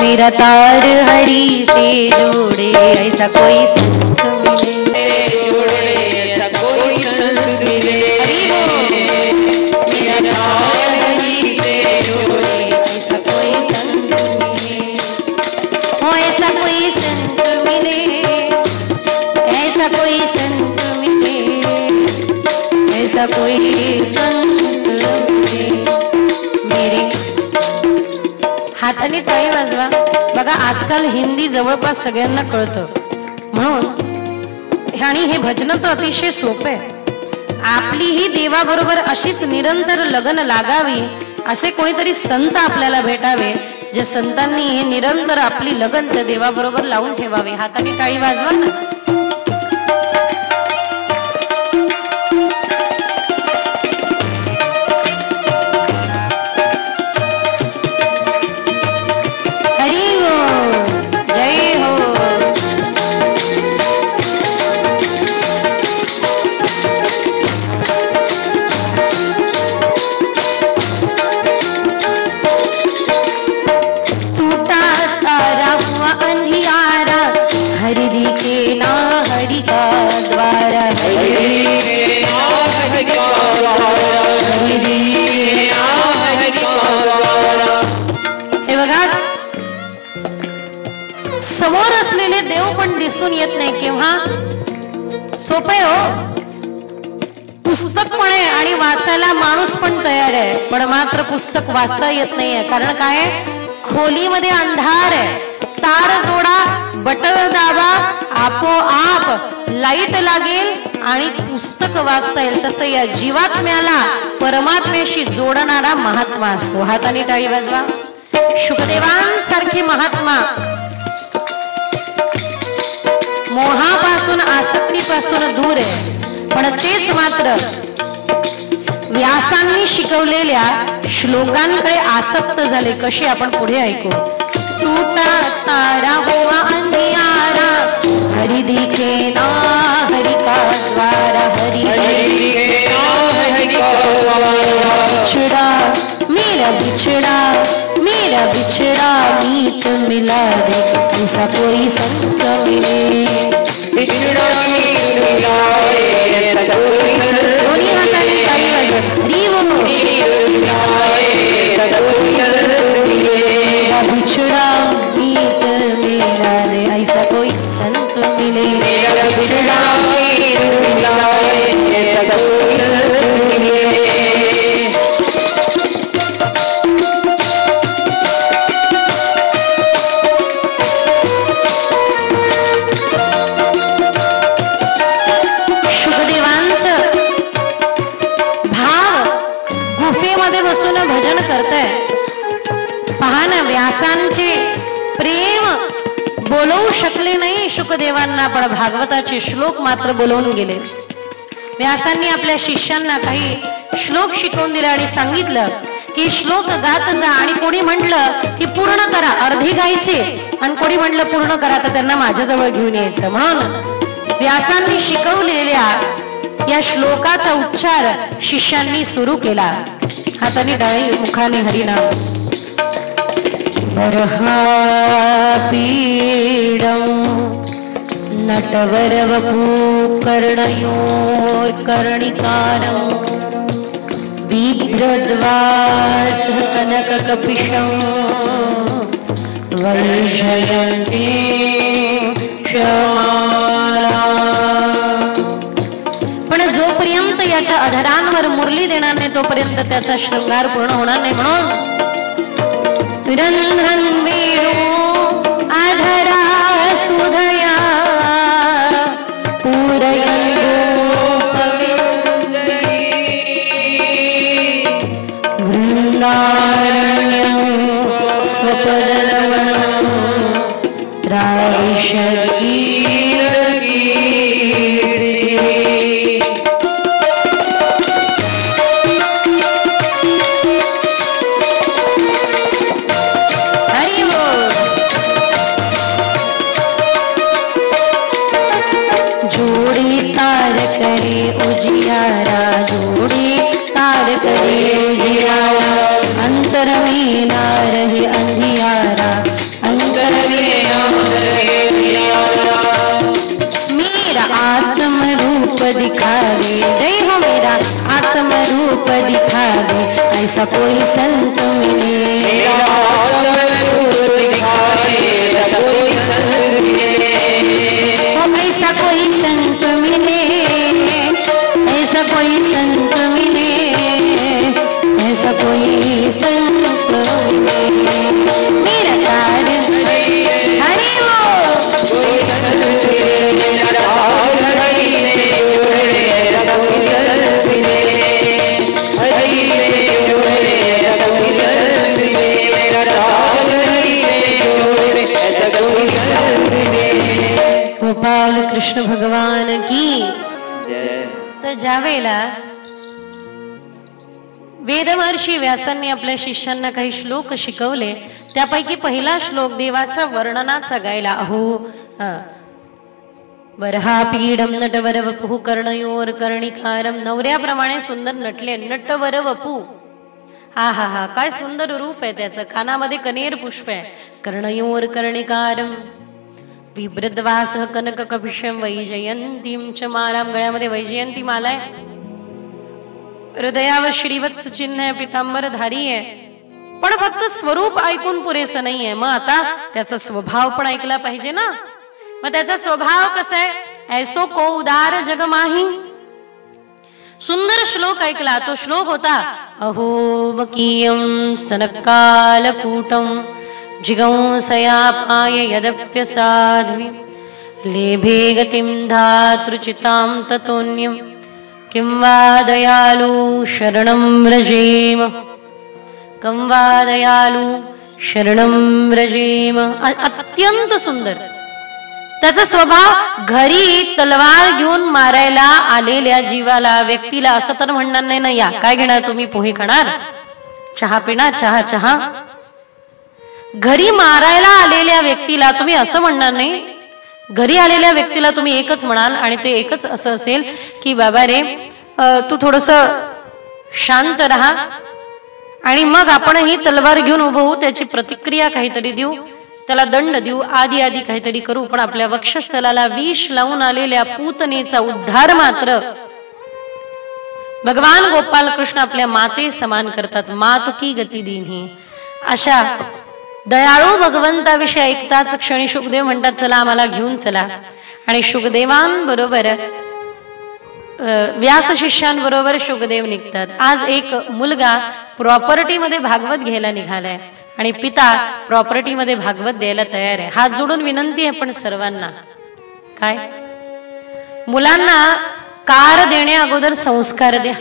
मेरा तार हरि से जोड़े ऐसा कोई संत मिले, जोड़े ऐसा कोई संत मिले, मेरा तार हरि से जोड़े ऐसा कोई संत मिले, हो ऐसा कोई संत मिले, ऐसा कोई संत मिले, ऐसा कोई संत मिले। मेरे हाताने टाळी वाजवा। बघा आजकाल हिंदी जवळपास सगळ्यांना कळतं, म्हणून आणि हे भजन तर अतिशय सोपे आहे। आपली ही देवाबरोबर अशीच निरंतर लगन लागावी, असे कोणीतरी संत आपल्याला भेटावे, जे संतांनी हे निरंतर आपली लगन त्या देवाबरोबर लावून ठेवावी। हाताने टाळी वाजवा ना। समोर असलेले देव पण दिसून येत नाही केव्हा। सोपे हो, पुस्तक पण आहे आणि वाचायला माणूस पण तयार आहे, पण मात्र पुस्तक वाचता येत नाहीये। कारण काय, खोलीमध्ये अंधार आहे, तार जोडा, बटन दाबा, आपोआप लाईट लागेल आणि पुस्तक वाचता येईल। तसं या जीवात्म्याला परमात्म्याशी जोडणारा महात्मा असतो। हाताने टाळी वाजवा। शुकदेवांसारखे महात्मा मोहापासून आसक्तीपासून दूर आहे, पण तेच मात्र व्यासांनी शिकवलेल्या श्लोकांकडे आसक्त झाले। कशी आपण पुढे ऐकू। टूटा तारा हुआ अंधियारा, हरि दिखे ना हरि का द्वारा, हरि दिखे ना हरि का द्वारा, बिछड़ा मेरा बिछड़ा, मेरा बिछड़ा मीत मिला दे, ऐसा कोई संत मिले, बिछड़ा मीत मिलाए ऐसा कोई संत। दोन्ही हाताने ताली वाजवा। हरी बोल। बिछड़ा मीत मिला दे, ऐसा कोई संत मिले, बिछड़ा मीत मिलाए ऐसा कोई संत मिले। बसून भजन करताय, पहा ना। व्यासांचे प्रेम बोलवू शकले नाही शुकदेवांना, पण भागवताचे श्लोक मात्र बोलवून गेले। व्यासांनी आपल्या शिष्यांना काही श्लोक शिकवून दिले आणि सांगितलं की श्लोक गात जा, आणि कोणी म्हटलं की पूर्ण करा, अर्धी गायचे, आणि कोणी म्हटलं पूर्ण करा तर त्यांना माझ्याजवळ घेऊन यायचं। म्हणून व्यासांनी शिकवलेल्या या श्लोकाचा उच्चार शिष्यांनी सुरू केला। हाताने डाळी, मुखाने हरिनाम। बरहा पीडं नटवर वपू कर्णयोर कर्णिकारं, बिभ्रद्वास कनक कपिशं वर्षयन्ति क्षमाला। पण जोपर्यंत याच्या अधरांवर मुरली देणार नाही तोपर्यंत त्याचा शृंगार पूर्ण होणार नाही। म्हणून रंध्रन वेणू अधरा सुधया पूरयन् वृंदारण्यं स्वपदरमणं रायशगी। जोड़ी तार आत्म रूप दिखा दे, जय हो मेरा आत्म रूप दिखा दे, ऐसा कोई संत मिले, मेरा आत्म रूप दिखा दे, ऐसा कोई संत मिले, ऐसा कोई संत मिले, ऐसा कोई संत मिले, निराकार हरि वो गोपाल कृष्ण भगवान की जय। तर ज्यावेळेला वेदमहर्षी व्यासांनी आपल्या शिष्यांना काही श्लोक शिकवले, त्यापैकी पहिला श्लोक देवाचा वर्णनाचा गायला. अहो वरहापीडम नटवर वपु कर्णयोर कर्णिकारम, नवऱ्याप्रमाणे सुंदर नटले नटवर वपू. हा हा हा, काय सुंदर रूप आहे त्याचं, कानामध्ये कनेर पुष्प आहे. कर्णयोर कर्णिकारम बिभ्रद्वास कनक कपिशम वैजयंतीम च मालाम, गळ्यामध्ये वैजयंती माला आहे, हृदयावर श्रीवत्स चिन्ह आहे, पितांबर धारी आहे. पण फक्त स्वरूप ऐकून पुरेसं नाहीये, मग आता त्याचा स्वभाव पण ऐकला पाहिजे ना. मग त्याचा स्वभाव कसा आहे, ऐसो को उदार जग माही. सुंदर श्लोक ऐकला, तो श्लोक होता अहो वकीयम सनकालकूटम जिगंसयापाय यदप्यसाध्वी लेभे गतिं धातृचितां ततोन्यं किं वा दयालु शरणं व्रजेम, किं वा दयालु शरणं व्रजेम. अत्यंत सुंदर त्याचा स्वभाव. घरी तलवार घेऊन मारायला आलेल्या जीवाला, व्यक्तीला असं तर म्हणणार नाही ना, या काय घेणार तुम्ही, पोहे खाणार, चहा पिणार, चहा चहा. घरी मारायला आलेल्या व्यक्तीला तुम्ही असं म्हणणार नाही. घरी आलेल्या व्यक्तीला तुम्ही एकच म्हणाल, आणि ते एकच असं असेल की बाबा रे तू थोडस शांत राहा, आणि मग आपणही तलवार घेऊन उभं होऊ, त्याची प्रतिक्रिया काहीतरी देऊ, त्याला दंड देऊ, आदी आदी काहीतरी करू. पण आपल्या वक्षस्थलाला विष लावून आलेल्या पूतनेचा उद्धार मात्र भगवान गोपाल कृष्ण आपल्या माते समान करतात. मातुकी गती दिनी. अशा दयाळू भगवंताविषयी ऐकताच क्षणी शुकदेव म्हणतात चला आम्हाला घेऊन चला. आणि शुकदेवांबरोबर व्यास शिष्यांबरोबर शुकदेव निघतात. आज एक मुलगा प्रॉपर्टीमध्ये भागवत घ्यायला निघालाय, आणि पिता प्रॉपर्टीमध्ये भागवत द्यायला तयार आहे. हात जोडून विनंती आहे पण सर्वांना, काय मुलांना कार देण्या अगोदर संस्कार द्या.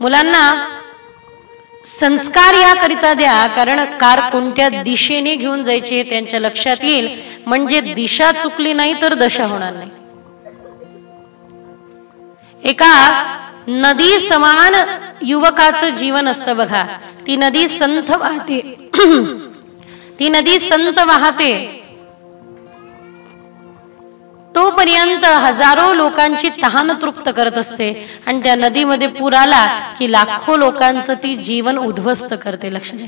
मुलांना संस्कार याकरिता द्या, कारण कार कोणत्या दिशेने घेऊन जायची हे त्यांच्या लक्षात येईल. म्हणजे दिशा चुकली नाही तर दशा होणार नाही. एका नदी समान युवकाचं जीवन असतं बघा. ती नदी संथ वाहते, ती नदी संत वाहते तोपर्यंत हजारो लोकांची तहान तृप्त करत असते, आणि त्या नदीमध्ये पूर आला की लाखो लोकांचं ती जीवन उद्ध्वस्त करते. लक्ष द्या,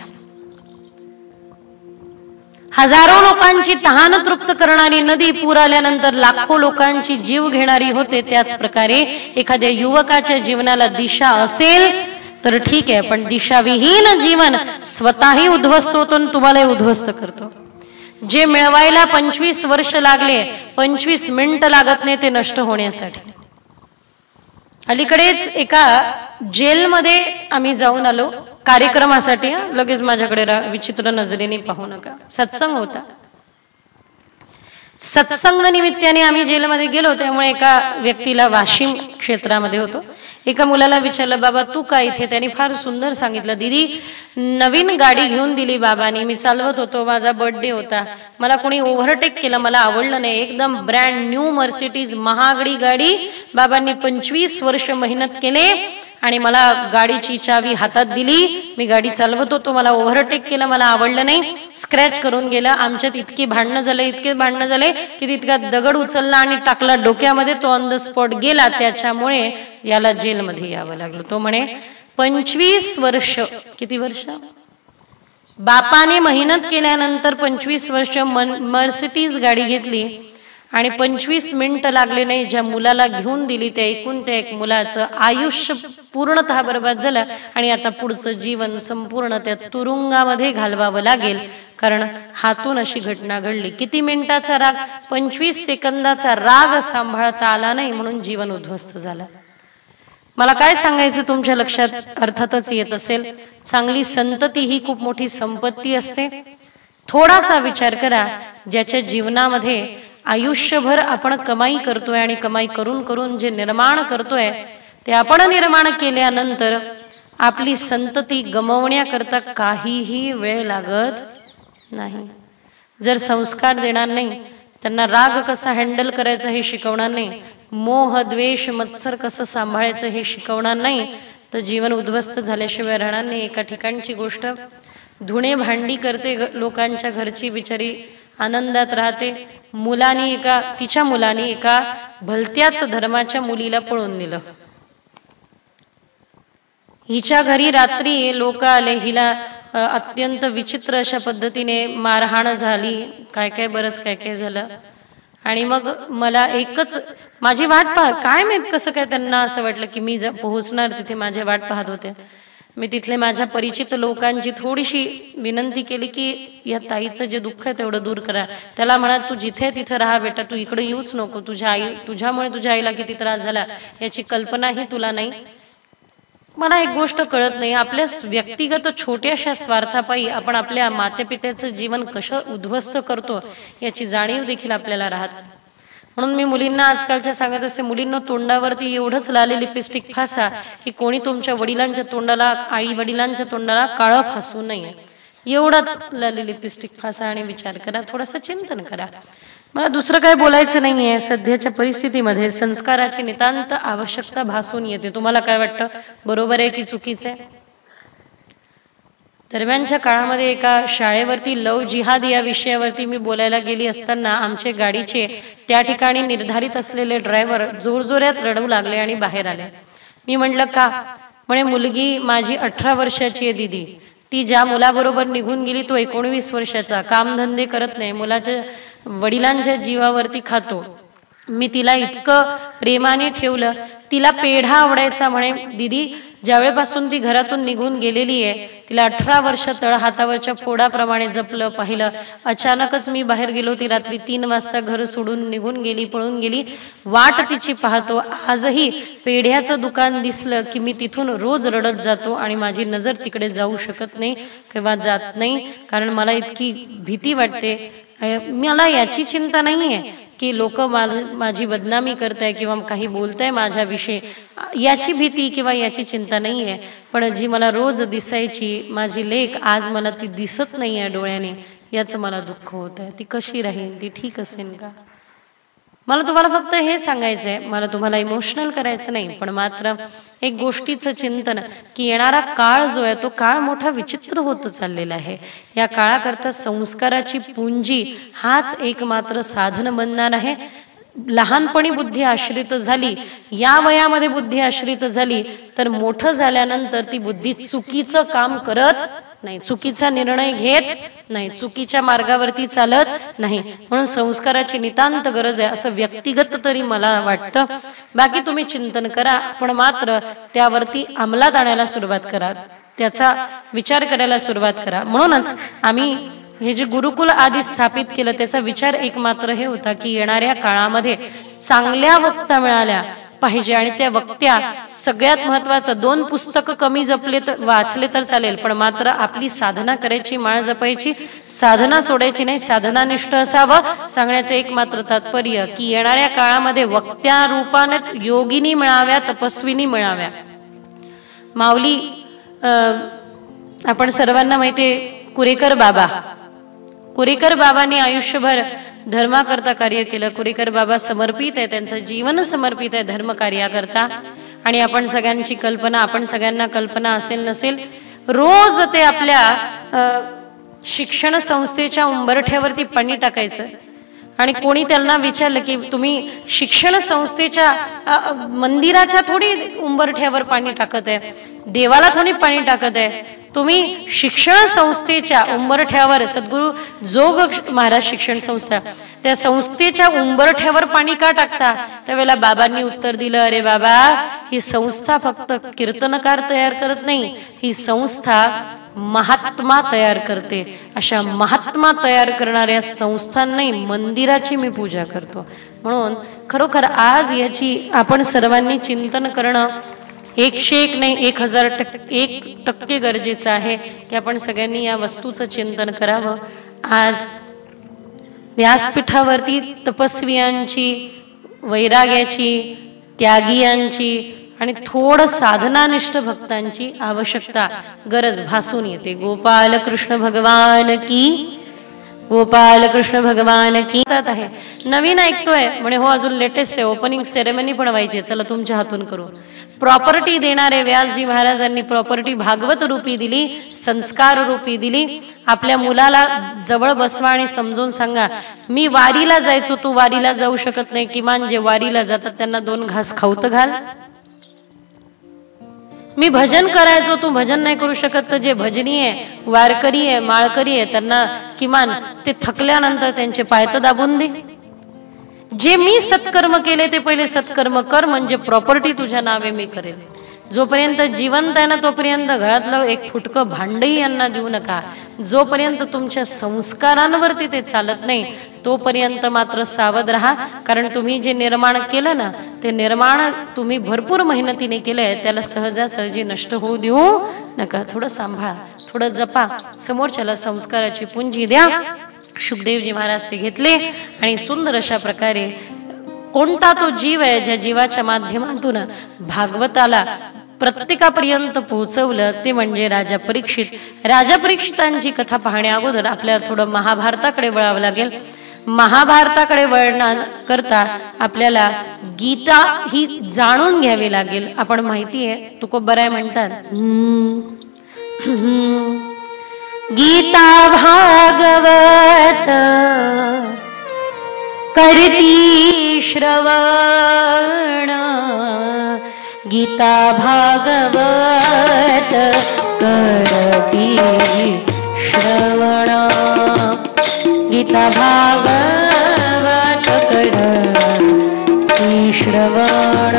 हजारो लोकांची तहान तृप्त करणारी नदी पूर आल्यानंतर लाखो लोकांची जीव घेणारी होते. त्याच प्रकारे एखाद्या युवकाच्या जीवनाला दिशा असेल तर ठीक आहे, पण दिशाविहीन जीवन स्वतःही उद्ध्वस्त होतो आणि तुम्हालाही उद्ध्वस्त करतो. जे मिळवायला 25 वर्ष लागले, 25 मिनिटं लागत नाही ते नष्ट होण्यासाठी. अलीकडेच एका जेलमध्ये आम्ही जाऊन आलो कार्यक्रमासाठी. लगेच माझ्याकडे विचित्र नजरेने पाहू नका. सत्संग होता. सत्संग निमित्ताने आम्ही जेलमध्ये गेलो. त्यामुळे एका व्यक्तीला, वाशिम क्षेत्रामध्ये होतो, एका मुलाला विचारलं बाबा तू काय इथे. त्याने फार सुंदर सांगितलं, दीदी नवीन गाडी घेऊन दिली बाबांनी, मी चालवत होतो, माझा बर्थडे होता, मला कोणी ओव्हरटेक केलं, मला आवडलं नाही, एकदम ब्रँड न्यू मर्सिडीज महागडी गाडी, बाबांनी 25 वर्ष मेहनत केले आणि मला गाडीची चावी हातात दिली, मी गाडी चालवत होतो, मला ओव्हरटेक केलं, मला आवडलं नाही, स्क्रॅच करून गेला. आमच्यात इतकी भांडणं झाले, इतके भांडणं झाले की तितका दगड उचलला आणि टाकला डोक्यामध्ये, तो ऑन द स्पॉट गेला. त्याच्यामुळे याला जेलमध्ये यावं लागलं. तो म्हणे 25 वर्ष, किती वर्ष बापाने मेहनत केल्यानंतर 25 वर्ष मर्सिडीज गाडी घेतली आणि 25 मिनिटं लागले नाही, ज्या मुलाला घेऊन दिली त्या एकूण त्या एक मुलाचं आयुष्य पूर्णतः बर्बाद झालं आणि आता पुढचं जीवन संपूर्ण त्या तुरुंगामध्ये घालवावं लागेल, कारण हातून अशी घटना घडली. किती मिनिटाचा राग? 25 सेकंदाचा राग सांभाळता आला नाही म्हणून जीवन उद्ध्वस्त झालं. मला काय सांगायचं तुमच्या लक्षात अर्थातच येत असेल, चांगली संतती ही खूप मोठी संपत्ती असते. थोडासा विचार करा, ज्याच्या जीवनामध्ये आयुष्यभर आपण कमाई करतोय आणि कमाई करून करून जे निर्माण करतोय ते आपण निर्माण केल्यानंतर आपली संतती गमवण्याकरता काहीही वेळ लागत नाही. जर संस्कार देणार नाही, त्यांना राग कसा हँडल करायचा हे शिकवणार नाही, मोह द्वेष मत्सर कसं सांभाळायचं हे शिकवणार नाही, तर जीवन उद्ध्वस्त झाल्याशिवाय राहणार नाही. एका ठिकाणची गोष्ट, धुणे भांडी करते लोकांच्या घरची, बिचारी आनंदात राहते. तिच्या मुलाने एका भलत्याच धर्माच्या मुलीला पळून दिलं. हिच्या घरी रात्री लोक आले, हिला अत्यंत विचित्र अशा पद्धतीने मारहाण झाली, काय काय बरंच काय काय झालं. आणि मग मला एकच माझी वाट काय माहित कसं काय त्यांना असं वाटलं की मी पोहोचणार तिथे, माझी वाट पाहत होते. मी तिथले माझ्या परिचित लोकांची थोडीशी विनंती केली की या ताईचं जे दुःख आहे तेवढं दूर करा. त्याला म्हणा, तू जिथे तिथं राहा बेटा, तू इकडे येऊच नको, तुझ्यामुळे तुझ्या आईला किती त्रास झाला याची कल्पनाही तुला नाही. मला एक गोष्ट कळत नाही, आपल्या व्यक्तिगत छोट्याशा स्वार्थापायी आपण आपल्या मातेपित्याचं जीवन कसं उद्ध्वस्त करतो याची जाणीव देखील आपल्याला राहत. म्हणून मी मुलींना आजकालच्या सांगत असते, मुलींना तोंडावरती एवढंच लाली लिपस्टिक फासा की कोणी तुमच्या वडिलांच्या तोंडाला, आई वडिलांच्या तोंडाला काळं फासू नये. एवढाच लाली लिपस्टिक फासा आणि विचार करा, थोडंसं चिंतन करा. मला दुसरं काय बोलायचं नाहीये. सध्याच्या परिस्थितीमध्ये संस्काराची नितांत आवश्यकता भासून येते. तुम्हाला काय वाटतं, बरोबर आहे की चुकीचं आहे? दरम्यानच्या काळामध्ये एका शाळेवरती लव जिहाद या विषयावरती मी बोलायला गेली असताना आमचे गाडीचे त्या ठिकाणी निर्धारित असलेले ड्रायव्हर जोरजोरात रडू लागले आणि बाहेर आले. मी म्हटलं का? म्हणे मुलगी माझी 18 वर्षाची आहे दीदी, ती ज्या मुलाबरोबर निघून गेली तो 19 वर्षाचा, कामधंदे करत नाही, मुलाच्या वडिलांच्या जीवावरती खातो. मी तिला इतकं प्रेमाने ठेवलं, तिला पेढा आवडायचा. म्हणे दीदी ज्यावेळेपासून ती घरातून निघून गेलेली आहे तिला 18 वर्ष तळ हातावरच्या फोडाप्रमाणे जपलं पाहिलं. अचानकच मी बाहेर गेलो, ती रात्री 3 वाजता घर सोडून निघून गेली, पळून गेली. वाट तिची पाहतो. आजही पेढ्याचं दुकान दिसलं की मी तिथून रोज रडत जातो आणि माझी नजर तिकडे जाऊ शकत नाही किंवा जात नाही, कारण मला इतकी भीती वाटते. मला याची चिंता नाहीये की लोक माझी बदनामी करताय किंवा काही बोलताय माझ्याविषयी, याची भीती किंवा याची चिंता नाहीये. पण जी मला रोज दिसायची माझी लेक, आज मला ती दिसत नाहीये डोळ्याने, याचं मला दुःख होत आहे. ती कशी राहील, ती ठीक असेल का? मला तुम्हाला फक्त हे सांगायचंय, मला तुम्हाला इमोशनल करायचं नाही, पण मात्र एक गोष्टीचं चिंतन की येणारा काळ जो आहे तो काळ मोठा विचित्र होत चाललेला आहे. या काळाकरता संस्काराची पुंजी हाच एकमात्र साधन बनणार आहे. लहानपणी बुद्धी आश्रित झाली, या वयामध्ये बुद्धी आश्रित झाली तर मोठं झाल्यानंतर ती बुद्धी चुकीचं काम करत नाही, चुकीचा निर्णय घेत नाही, चुकीच्या मार्गावरती चालत नाही. म्हणून संस्काराची नितांत गरज आहे असं व्यक्तिगत तरी मला वाटतं. बाकी तुम्ही चिंतन करा, पण मात्र त्यावरती अंमलात आणायला सुरुवात करा, त्याचा विचार करायला सुरुवात करा. म्हणूनच आम्ही हे जे गुरुकुल आधी स्थापित केलं त्याचा विचार एक मात्र हे होता की येणाऱ्या काळामध्ये चांगल्या वक्ता मिळाल्या पाहिजे आणि त्या वक्त्या सगळ्यात महत्वाचं 2 पुस्तकं कमी जपले तर वाचले तर चालेल, पण मात्र आपली साधना करायची, माळ जपायची, साधना सोडायची नाही, साधनानिष्ठ असावं. सांगण्याचं एक मात्र तात्पर्य की येणाऱ्या काळामध्ये वक्त्या रूपाने योगिनी मिळाव्या, तपस्विनी मिळाव्या. माऊली आपण सर्वांना माहितीये, कुरेकर बाबांनी आयुष्यभर धर्माकरता कार्य केलं. कुरेकर बाबा समर्पित आहे, त्यांचं जीवन समर्पित आहे धर्म कार्याकरता. आणि आपण सगळ्यांना कल्पना असेल नसेल, रोज ते आपल्या शिक्षण संस्थेच्या उंबरठ्यावरती पाणी टाकायचं. आणि कोणी त्यांना विचारलं की तुम्ही शिक्षण संस्थेच्या मंदिराच्या थोडी उंबरठ्यावर पाणी टाकत आहे, देवाला थोडी पाणी टाकत आहे, तुम्ही शिक्षण संस्थेच्या उंबरठ्यावर, सद्गुरु जोग महाराज शिक्षण संस्था, त्या संस्थेच्या उंबरठ्यावर पाणी का टाकता? त्यावेळेला बाबांनी उत्तर दिलं, अरे बाबा, ही संस्था फक्त कीर्तनकार तयार करत नाही, ही संस्था महात्मा तयार करते. अशा महात्मा तयार करणाऱ्या संस्थांनाही मंदिराची मी पूजा करतो. म्हणून खरोखर आज याची आपण सर्वांनी चिंतन करणं 101 नाही 1000% गरजेचं आहे की आपण सगळ्यांनी या वस्तूचं चिंतन करावं. आज व्यासपीठावरती तपस्वियांची, वैराग्याची, त्यागियांची आणि थोडं साधनानिष्ठ भक्तांची आवश्यकता, गरज भासून येते. गोपाल कृष्ण भगवान की, गोपाल कृष्ण भगवान की. आहे नवीन ऐकतोय म्हणे, हो अजून लेटेस्ट आहे, ओपनिंग सेरेमनी पण व्हायची, चला तुमच्या हातून करू. प्रॉपर्टी देणारे व्यासजी महाराजांनी प्रॉपर्टी भागवत रूपी दिली, संस्कार रूपी दिली. आपल्या मुलाला जवळ बसवा आणि समजून सांगा, मी वारीला जायचो, तू वारीला जाऊ शकत नाही, किमान जे वारीला जातात त्यांना 2 घास खाऊ तर घाल. मी भजन करायचो, तू भजन नाही करू शकत, तर जे भजनी आहे, वारकरी आहे, माळकरी आहे, त्यांना किमान ते थकल्यानंतर त्यांचे पाय तर दाबून दे. जे मी सत्कर्म केले ते पहिले सत्कर्म कर, म्हणजे प्रॉपर्टी तुझ्या नावे मी करेल. जोपर्यंत जिवंत आहे ना तोपर्यंत घरातलं एक फुटकं भांडही यांना देऊ नका. जोपर्यंत तुमच्या संस्कारांवरती ते चालत नाही तोपर्यंत मात्र सावध राहा. कारण तुम्ही जे निर्माण केलं ना, ते निर्माण तुम्ही भरपूर मेहनतीने केलंय, त्याला सहजासहजी नष्ट होऊ देऊ नका. थोडं सांभाळा, थोडं जपा, समोरच्याला संस्काराची पुंजी द्या. शुकदेवजी महाराज ते घेतले आणि सुंदर अशा प्रकारे कोणता तो जीव आहे ज्या जीवाच्या माध्यमातून भागवताला प्रत्येकापर्यंत पोहोचवलं, ते म्हणजे राजा परीक्षित. राजा परीक्षितांची कथा पाहण्या अगोदर आपल्याला थोडं महाभारताकडे वळावं लागेल. महाभारताकडे वळण्याकरता आपल्याला गीता ही जाणून घ्यावी लागेल. आपण माहिती आहे तुकोबराय म्हणतात, गीता भागवत करती श्रवण, गीता भागवत करती श्रवण, गीता भागवत करती श्रवण.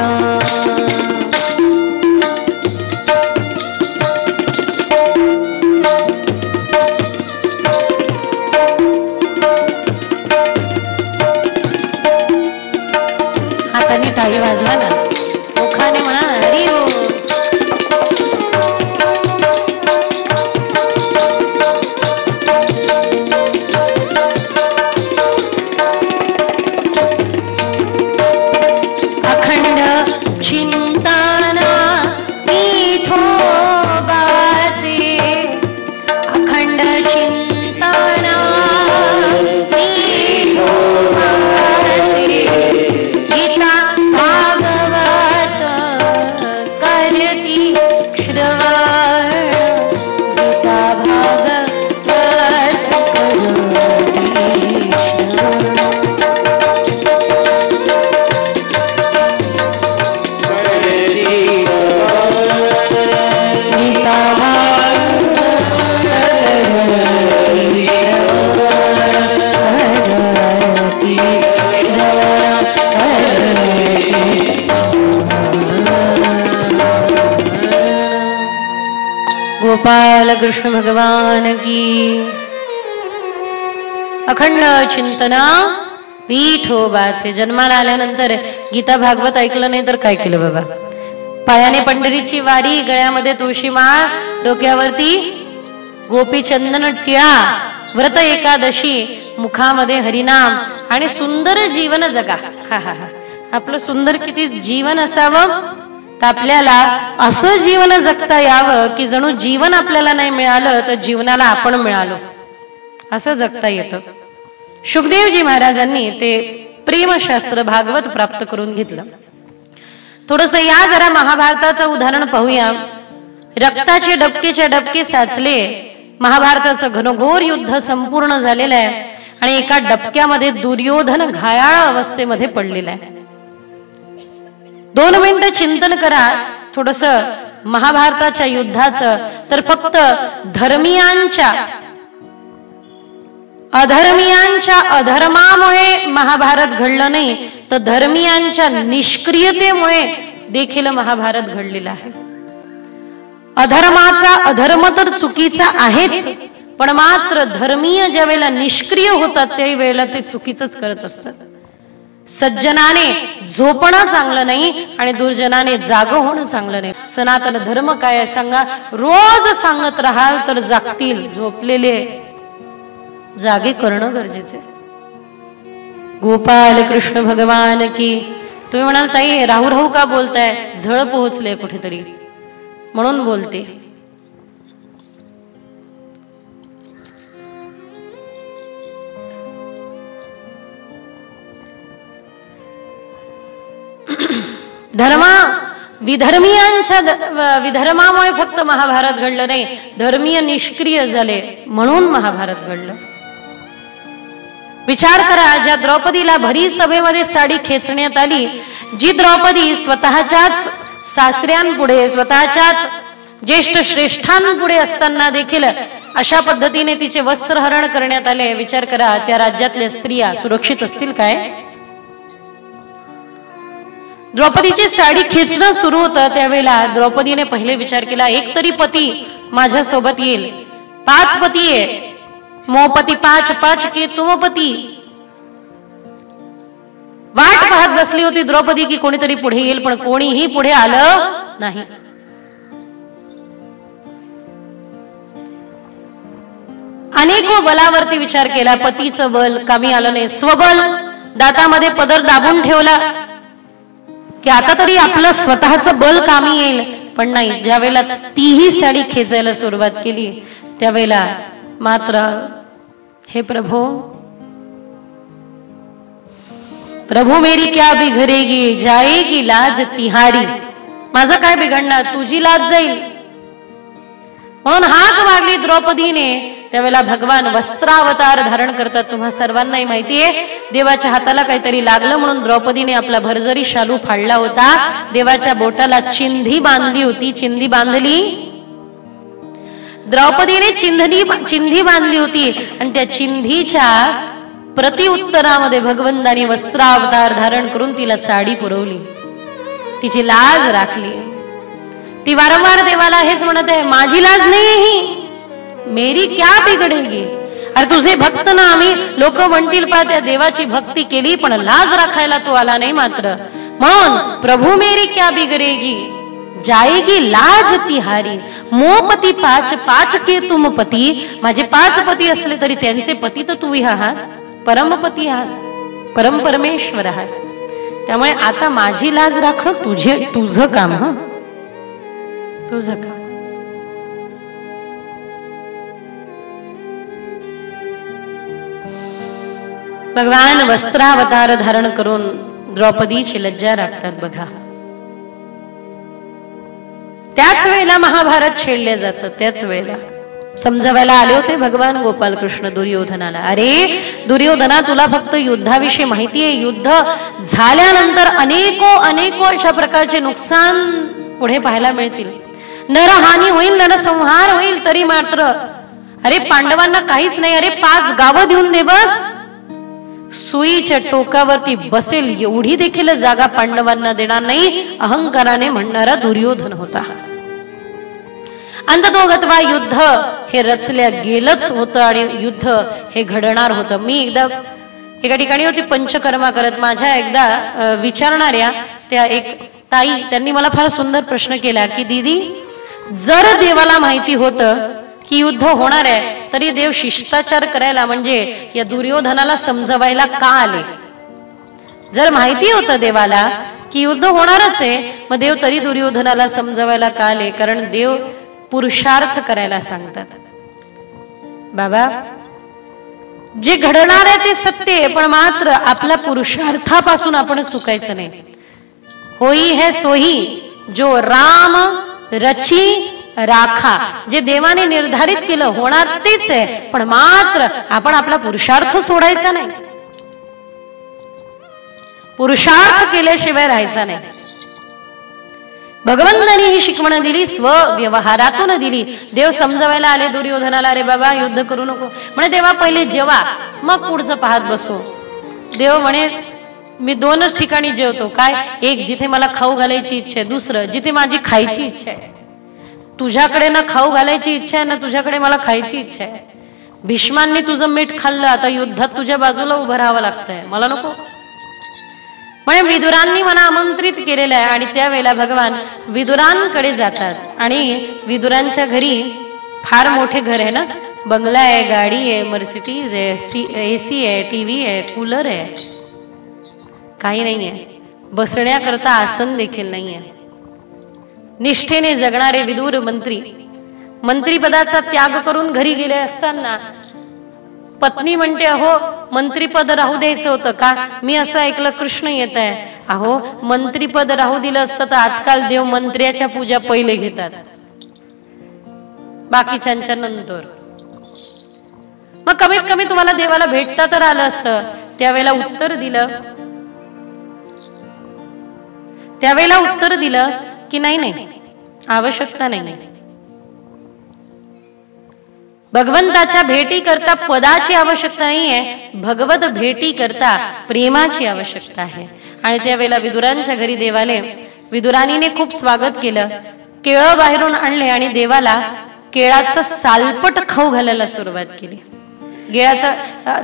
हाताने टाळी वाजवा ना, मुखाने म्हणा हरी बोल. अखंड चिंतना विठोबाचे, अखंड चिंतना विठोबाचे, गीता भागवत करती श्रवण, गीता भागवत करती श्रवण. गोपाल कृष्ण भगवान की. अखंड चिंतना विठोबाचे. जन्माला आल्यानंतर गीता भागवत ऐकलं नाही तर काय केलं बाबा? पायाने पंढरीची वारी, गळ्यामध्ये तुळशी माळ, डोक्यावरती गोपीचंदन टिळा, व्रत एकादशी, मुखामध्ये हरिनाम आणि सुंदर जीवन जगा. हा हा हा, आपलं सुंदर किती जीवन असावं, तर आपल्याला असं जीवन जगता यावं की जणू जीवन आपल्याला नाही मिळालं तर जीवनाला आपण मिळालो, असं जगता येतं. शुकदेवजी महाराजांनी ते प्रेमशास्त्र भागवत प्राप्त करून घेतलं. थोडस या जरा महाभारताचं उदाहरण पाहूया. रक्ताचे डबकेच्या डबके साचले. महाभारताचं घनघोर युद्ध संपूर्ण झालेलं आहे आणि एका डबक्यामध्ये दुर्योधन घायाळ अवस्थेमध्ये पडलेला आहे. 2 मिनिटं चिंतन करा थोडस महाभारताच्या युद्धाचं. तर फक्त धर्मियांच्या अधर्मीयांच्या अधर्मामुळे महाभारत घडलं नाही, तर धर्मीयांच्या निष्क्रियतेमुळे देखील महाभारत घडलेलं आहे. अधर्माचा अधर्म तर चुकीचा आहेच, पण मात्र धर्मीय ज्या वेळेला निष्क्रिय होतात त्याही वेळेला ते चुकीचंच करत असतात. सज्जनाने झोपणं चांगलं नाही आणि दुर्जनाने जाग होणं चांगलं नाही. सनातन धर्म काय आहे सांगा? रोज सांगत राहाल तर जागतील, झोपलेले जागे करणं गरजेचे. गोपाल कृष्ण भगवान की. तुम्ही म्हणाल ताई राहू राहू का बोलताय? झळ पोहोचले कुठेतरी म्हणून बोलते. विधर्मामुळे फक्त महाभारत घडलं नाही, धर्मीय निष्क्रिय झाले म्हणून महाभारत घडलं. विचार करा, ज्या द्रौपदीला भरी सभेमध्ये साडी खेचण्यात आली, जी द्रौपदी स्वतःच्याच सासऱ्यांपुढे स्वतःच्याच ज्येष्ठ श्रेष्ठांपुढे असताना देखील अशा पद्धतीने तिचे वस्त्रहरण करण्यात आले. विचार करा, त्या राज्यातल्या स्त्रिया सुरक्षित असतील काय? द्रौपदीची साडी खेचणं सुरू होतं त्यावेळेला द्रौपदीने पहिले विचार केला, एक तरी पती माझ्या सोबत येईल. 5 पती आहे, मोपती 5 5 के तुम पती. वाट पाहत बसली होती द्रौपदी की कोणीतरी पुढे येईल, पण कोणीही पुढे आलं नाही. अनेक बलावरती विचार केला, पतीचं बल कामी आलं नाही. स्वबल दातामध्ये पदर दाबून ठेवला की आता तरी आपलं स्वतःचं बल कामी येईल, पण नाही. ज्या वेळेला तीही साडी खेचायला सुरुवात केली त्यावेळेला मात्र हे प्रभू प्रभू मेरी क्या बिघरेगी, जाएगी लाज तिहारी. माझं काय बिघडणार, तुझी लाज जाईल. म्हणून हाक मारली द्रौपदीने. त्यावेळेला भगवान वस्त्रावतार धारण करतात. तुम्हा सर्वांनाही माहितीये, देवाच्या हाताला काहीतरी लागलं म्हणून द्रौपदीने आपला भरजरी शालू फाडला होता. देवाच्या बोटाला चिंधी बांधली होती. चिंधी बांधली द्रौपदीने, चिंधी बांधली होती आणि त्या चिंधीच्या प्रतिउत्तरामध्ये भगवंतानी वस्त्रावतार धारण करून तिला साडी पुरवली, तिची लाज राखली. ती वारंवार देवाला हेच म्हणत आहे, माझी लाज नाही ही, मेरी क्या बिघडेगी. अरे तुझे भक्त ना आम्ही, लोक म्हणतील पा त्या देवाची भक्ती केली पण लाज राखायला तू आला नाही. मात्र म्हणून प्रभू मेरी क्या बिगड़ेगी, जाएगी लाज तिहारी. मोपती 5 5 के तुम पती. माझे 5 पती असले तरी त्यांचे पती तर तुम्ही आहात, परमपती आहात, परम परमेश्वर आहात. त्यामुळे आता माझी लाज राखणं तुझं काम. हा तुझं काम. भगवान वस्त्रावतार धारण करून द्रौपदीची लज्जा राखतात. बघा, त्याच वेळेला महाभारत छेडले जातं. त्याच वेळेला समजावायला आले होते भगवान गोपाल कृष्ण दुर्योधनाला. अरे दुर्योधना, तुला फक्त युद्धाविषयी माहिती आहे. युद्ध झाल्यानंतर अनेको अशा प्रकारचे नुकसान पुढे पाहायला मिळतील. नरहानी होईल, नरसंहार होईल, तरी मात्र अरे पांडवांना काहीच नाही. अरे 5 गावं देऊन दे बस. सुईच्या टोकावरती बसेल एवढी देखील जागा पांडवांना देणार नाही, अहंकाराने म्हणणारा दुर्योधन होता. अंततोगत्वा युद्ध हे रचल्या गेलंच होतं आणि युद्ध हे घडणार होतं. मी एकदा एका ठिकाणी होती पंचकर्मा करत. माझ्या एकदा विचारणाऱ्या त्या एक ताई, त्यांनी मला फार सुंदर प्रश्न केला की दीदी, जर देवाला माहिती होतं की युद्ध होणार आहे तरी देव शिष्टाचार करायला म्हणजे या दुर्योधनाला समजवायला का आले? जर माहिती होतं देवाला की युद्ध होणारच आहे, मग देव तरी दुर्योधनाला समजवायला का आले? कारण देव पुरुषार्थ करायला सांगतात. बाबा, जे घडणार आहे ते सत्य आहे, पण मात्र आपल्या पुरुषार्थापासून आपण चुकायचं नाही. होई है सोही जो राम रची राखा. जे देवाने निर्धारित केलं होणार तेच आहे, पण मात्र आपण आपला पुरुषार्थ सोडायचा नाही. पुरुषार्थ केल्याशिवाय राहायचा नाही. भगवंतांनी ही शिकवण दिली, स्वव्यवहारातून दिली. देव समजावायला आले दुर्योधनाला, अरे बाबा युद्ध करू नको म्हणे, देवा पहिले जेवा मग पुढचं पाहत बसो. देव म्हणे मी दोनच ठिकाणी जेवतो. काय? एक जिथे मला खाऊ घालायची इच्छा आहे, दुसरं जिथे माझी खायची इच्छा आहे. तुझ्याकडे ना खाऊ घालायची इच्छा आहे ना तुझ्याकडे मला खायची इच्छा आहे. भीष्मांनी तुझं मीठ खाल्लं, आता युद्धात तुझ्या बाजूला उभं राहावं लागतंय, मला नको. म्हणजे विदुरांनी मला आमंत्रित केलेलं आहे. आणि त्यावेळेला भगवान विदुरांकडे जातात आणि विदुरांच्या घरी फार मोठे घर आहे ना, बंगला आहे, गाडी आहे, मर्सिडीज आहे, AC आहे, TV आहे, कूलर आहे, काही नाही आहे. बसण्याकरता आसन देखील नाही आहे. निष्ठेने जगणारे विदुर मंत्रीपदाचा त्याग करून घरी गेले असताना पत्नी म्हणते, अहो मंत्रीपद राहू द्यायचं होतं का? मी असं ऐकलं कृष्ण येत आहे. अहो मंत्रीपद राहू दिलं असतं तर आजकाल देव मंत्र्याच्या पूजा पहिले घेतात, बाकीच्यांच्या नंतर. मग कमीत कमी तुम्हाला देवाला भेटता तर आलं असतं. त्यावेळेला उत्तर दिलं की नाही, आवश्यकता नाही. भगवंताच्या भेटी करता पदाची आवश्यकता नाहीये, भगवत भेटी करता प्रेमाची आवश्यकता आहे. आणि त्यावेळेला विदुरांच्या घरी देवाले विदुराणीने खूप स्वागत केलं. केळं बाहेरून आणले आणि देवाला केळाचं सालपट खाऊ घालायला सुरुवात केली.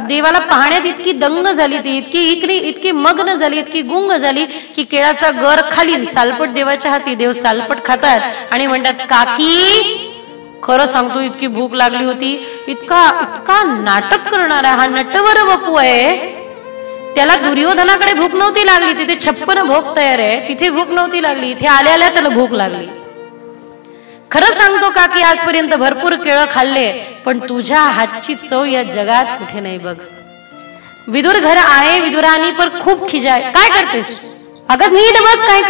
देवाला पाहण्यात इतकी दंग झाली, ती इतकी मग्न झाली, इतकी गुंग झाली की केळाचा गर खाली, सालपट देवाच्या हाती. देव सालपट खातात आणि म्हणतात, काकी खरं सांगतो इतकी भूक लागली होती. इतका नाटक करणारा हा नटवर वपू आहे. त्याला दुर्योधनाकडे भूक नव्हती लागली, तिथे 56 भोग तयार आहे, तिथे भूक नव्हती लागली, इथे आल्या त्याला भूक लागली. खरं सांगतो का की आजपर्यंत भरपूर केळं खाल्ले, पण तुझ्या हातची चव या जगात कुठे नाही बघ. विदुर घर आहे, विदुरानी पर खूप खिजाय. काय करतेस? अगं नीट बघ काय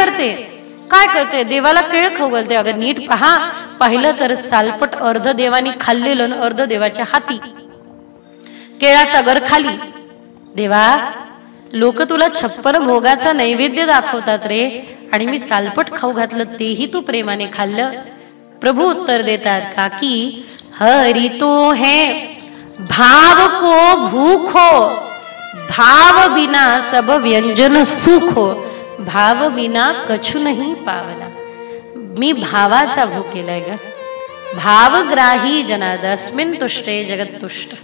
करते. देवाला केळ खाऊ घालते. अगं नीट पाहिलं तर सालपट अर्ध देवानी खाल्लेलं, अर्ध देवाच्या हाती. केळाचा गर खाली. देवा लोक तुला 56 भोगाचा नैवेद्य दाखवतात रे, आणि मी सालपट खाऊ घातलं तेही तू प्रेमाने खाल्लं. प्रभू उत्तर देतात, काकी हरि तो है भाव को भूखो, भाव बिना सब व्यंजन सुखो, भाव बिना कछु नहीं पावना. मी भावाचा भूक केलाय ग. भावग्राही जनादस्मिन तुष्टे जगत तुष्ट.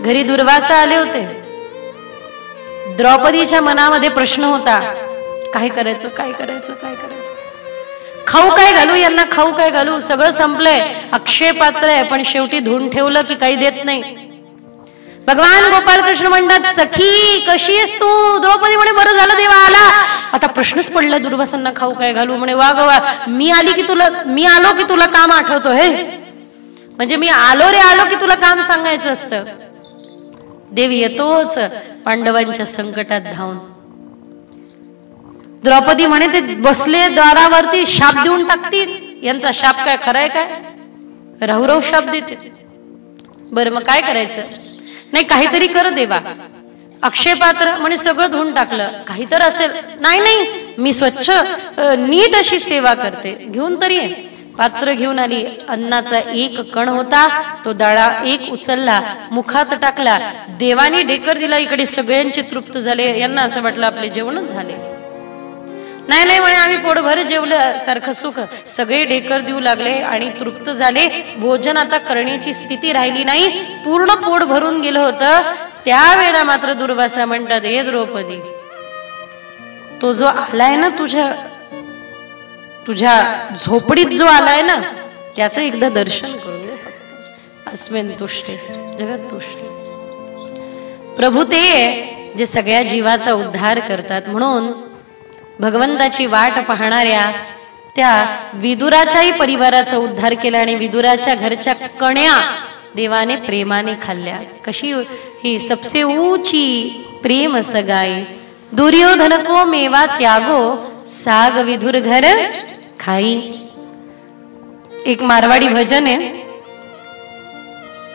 घरी दुर्वासा आले होते. द्रौपदीच्या मनामध्ये प्रश्न होता, काय करायचं. खाऊ काय घालू यांना, खाऊ काय घालू. सगळं संपलंय, अक्षय पात्र आहे, पण शेवटी धुवून ठेवलं की काही देत नाही. भगवान गोपाल कृष्ण म्हणतात, सखी कशी आहेस तू? द्रौपदी म्हणे, बरं झालं देवा आला. आता प्रश्नच पडला दुर्वासांना खाऊ काय घालू. म्हणे, वा ग वा, मी आलो की तुला काम आठवतो हे. म्हणजे मी आलो की तुला काम सांगायचं असतं. देव येतोच पांडवांच्या संकटात धावून. द्रौपदी म्हणे, ते बसले द्वारावरती, शाप देऊन टाकतील. यांचा शाप काय खराय काय? राहू शाप देते. बरं मग काय करायचं? नाही काहीतरी कर देवा. अक्षय पात्र म्हणे सगळं धुवून टाकलं, काहीतरी असेल. नाही मी स्वच्छ नीट अशी सेवा करते. घेऊन तरी आहे. पात्र घेऊन आली. अन्नाचा एक कण होता, तो दाळा एक उचलला, मुखात टाकला. देवाने ढेकर दिला. इकडे सगळ्यांचे तृप्त झाले. यांना असं वाटलं आपले जेवणच झाले. नाही म्हणे, आम्ही पोटभर जेवलं सारखं सुख. सगळे ढेकर देऊ लागले आणि तृप्त झाले. भोजन आता करण्याची स्थिती राहिली नाही, पूर्ण पोट भरून गेलं होतं. त्यावेळेला मात्र दुर्वासा म्हणतात, हे द्रौपदी, तो जो आलाय ना तुझ्या झोपडीत जो आलाय ना, त्याचं एकदा दर्शन करून दे फक्त. अस्मिन तुष्टे जगत तुष्टे. प्रभू ते जे सगळ्या जीवाचा उद्धार करतात. म्हणून भगवंताची वाट पाहणाऱ्या त्या विदुराच्याही परिवाराचा उद्धार केला आणि विदुराच्या घरच्या कण्या देवाने प्रेमाने खाल्ल्या. कशी ही सबसे ऊंची प्रेम सगाई, दुर्योधन को मेवा त्यागो, साग विदुर घर खाई. एक मारवाडी भजन आहे,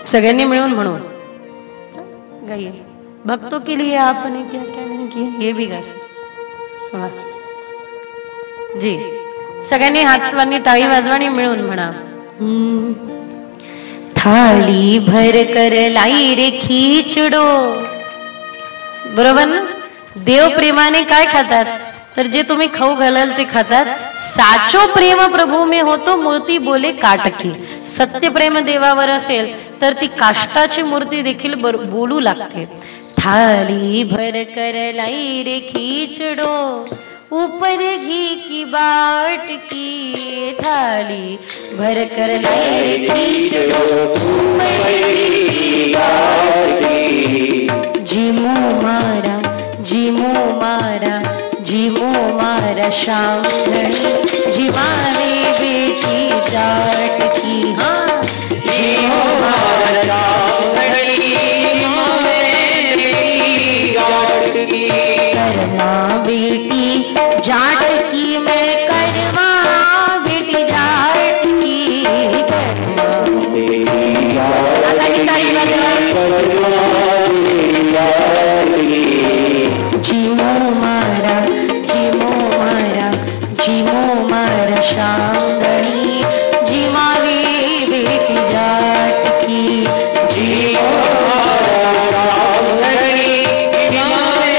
सगळ्यांनी मिळून म्हणून गाइए. भक्तों के लिए आपने क्या क्या नहीं किया, ये भी गा सकते. जी सगळ्यांनी हातवानी टाळी वाजवानी मिळून म्हणा. थाली भर कर लाई रे खिचडो. बरोबर ना. देव प्रेमाने काय खातात तर जे तुम्ही खाऊ घालाल ते खातात. साचो प्रेम प्रभू में होतो मूर्ती बोले काटकी. सत्य प्रेम देवावर असेल तर ती काष्टाची मूर्ती देखील बोलू लागते. थाली भर कर लाई रे खिचडो ऊपर घी की बाट की. थाली भर कर लाई रे खिचडो ऊपर घी की बाट की. जीमो मारा जीमो मारा जीमो मारा श्याम धनी जीवावे बेटी जाट की. हाँ जीमो मारा श्याम धनी जीवावे बेटी जाट की. करना बेटी जाट की मैं करवा बेटी जाट की. करना बेटी जाट जीमो मारा जीमो मारा जीमो मारा श्याम धनी जीवावे बेटी जाट की. जीमो मारा श्याम धनी जीवावे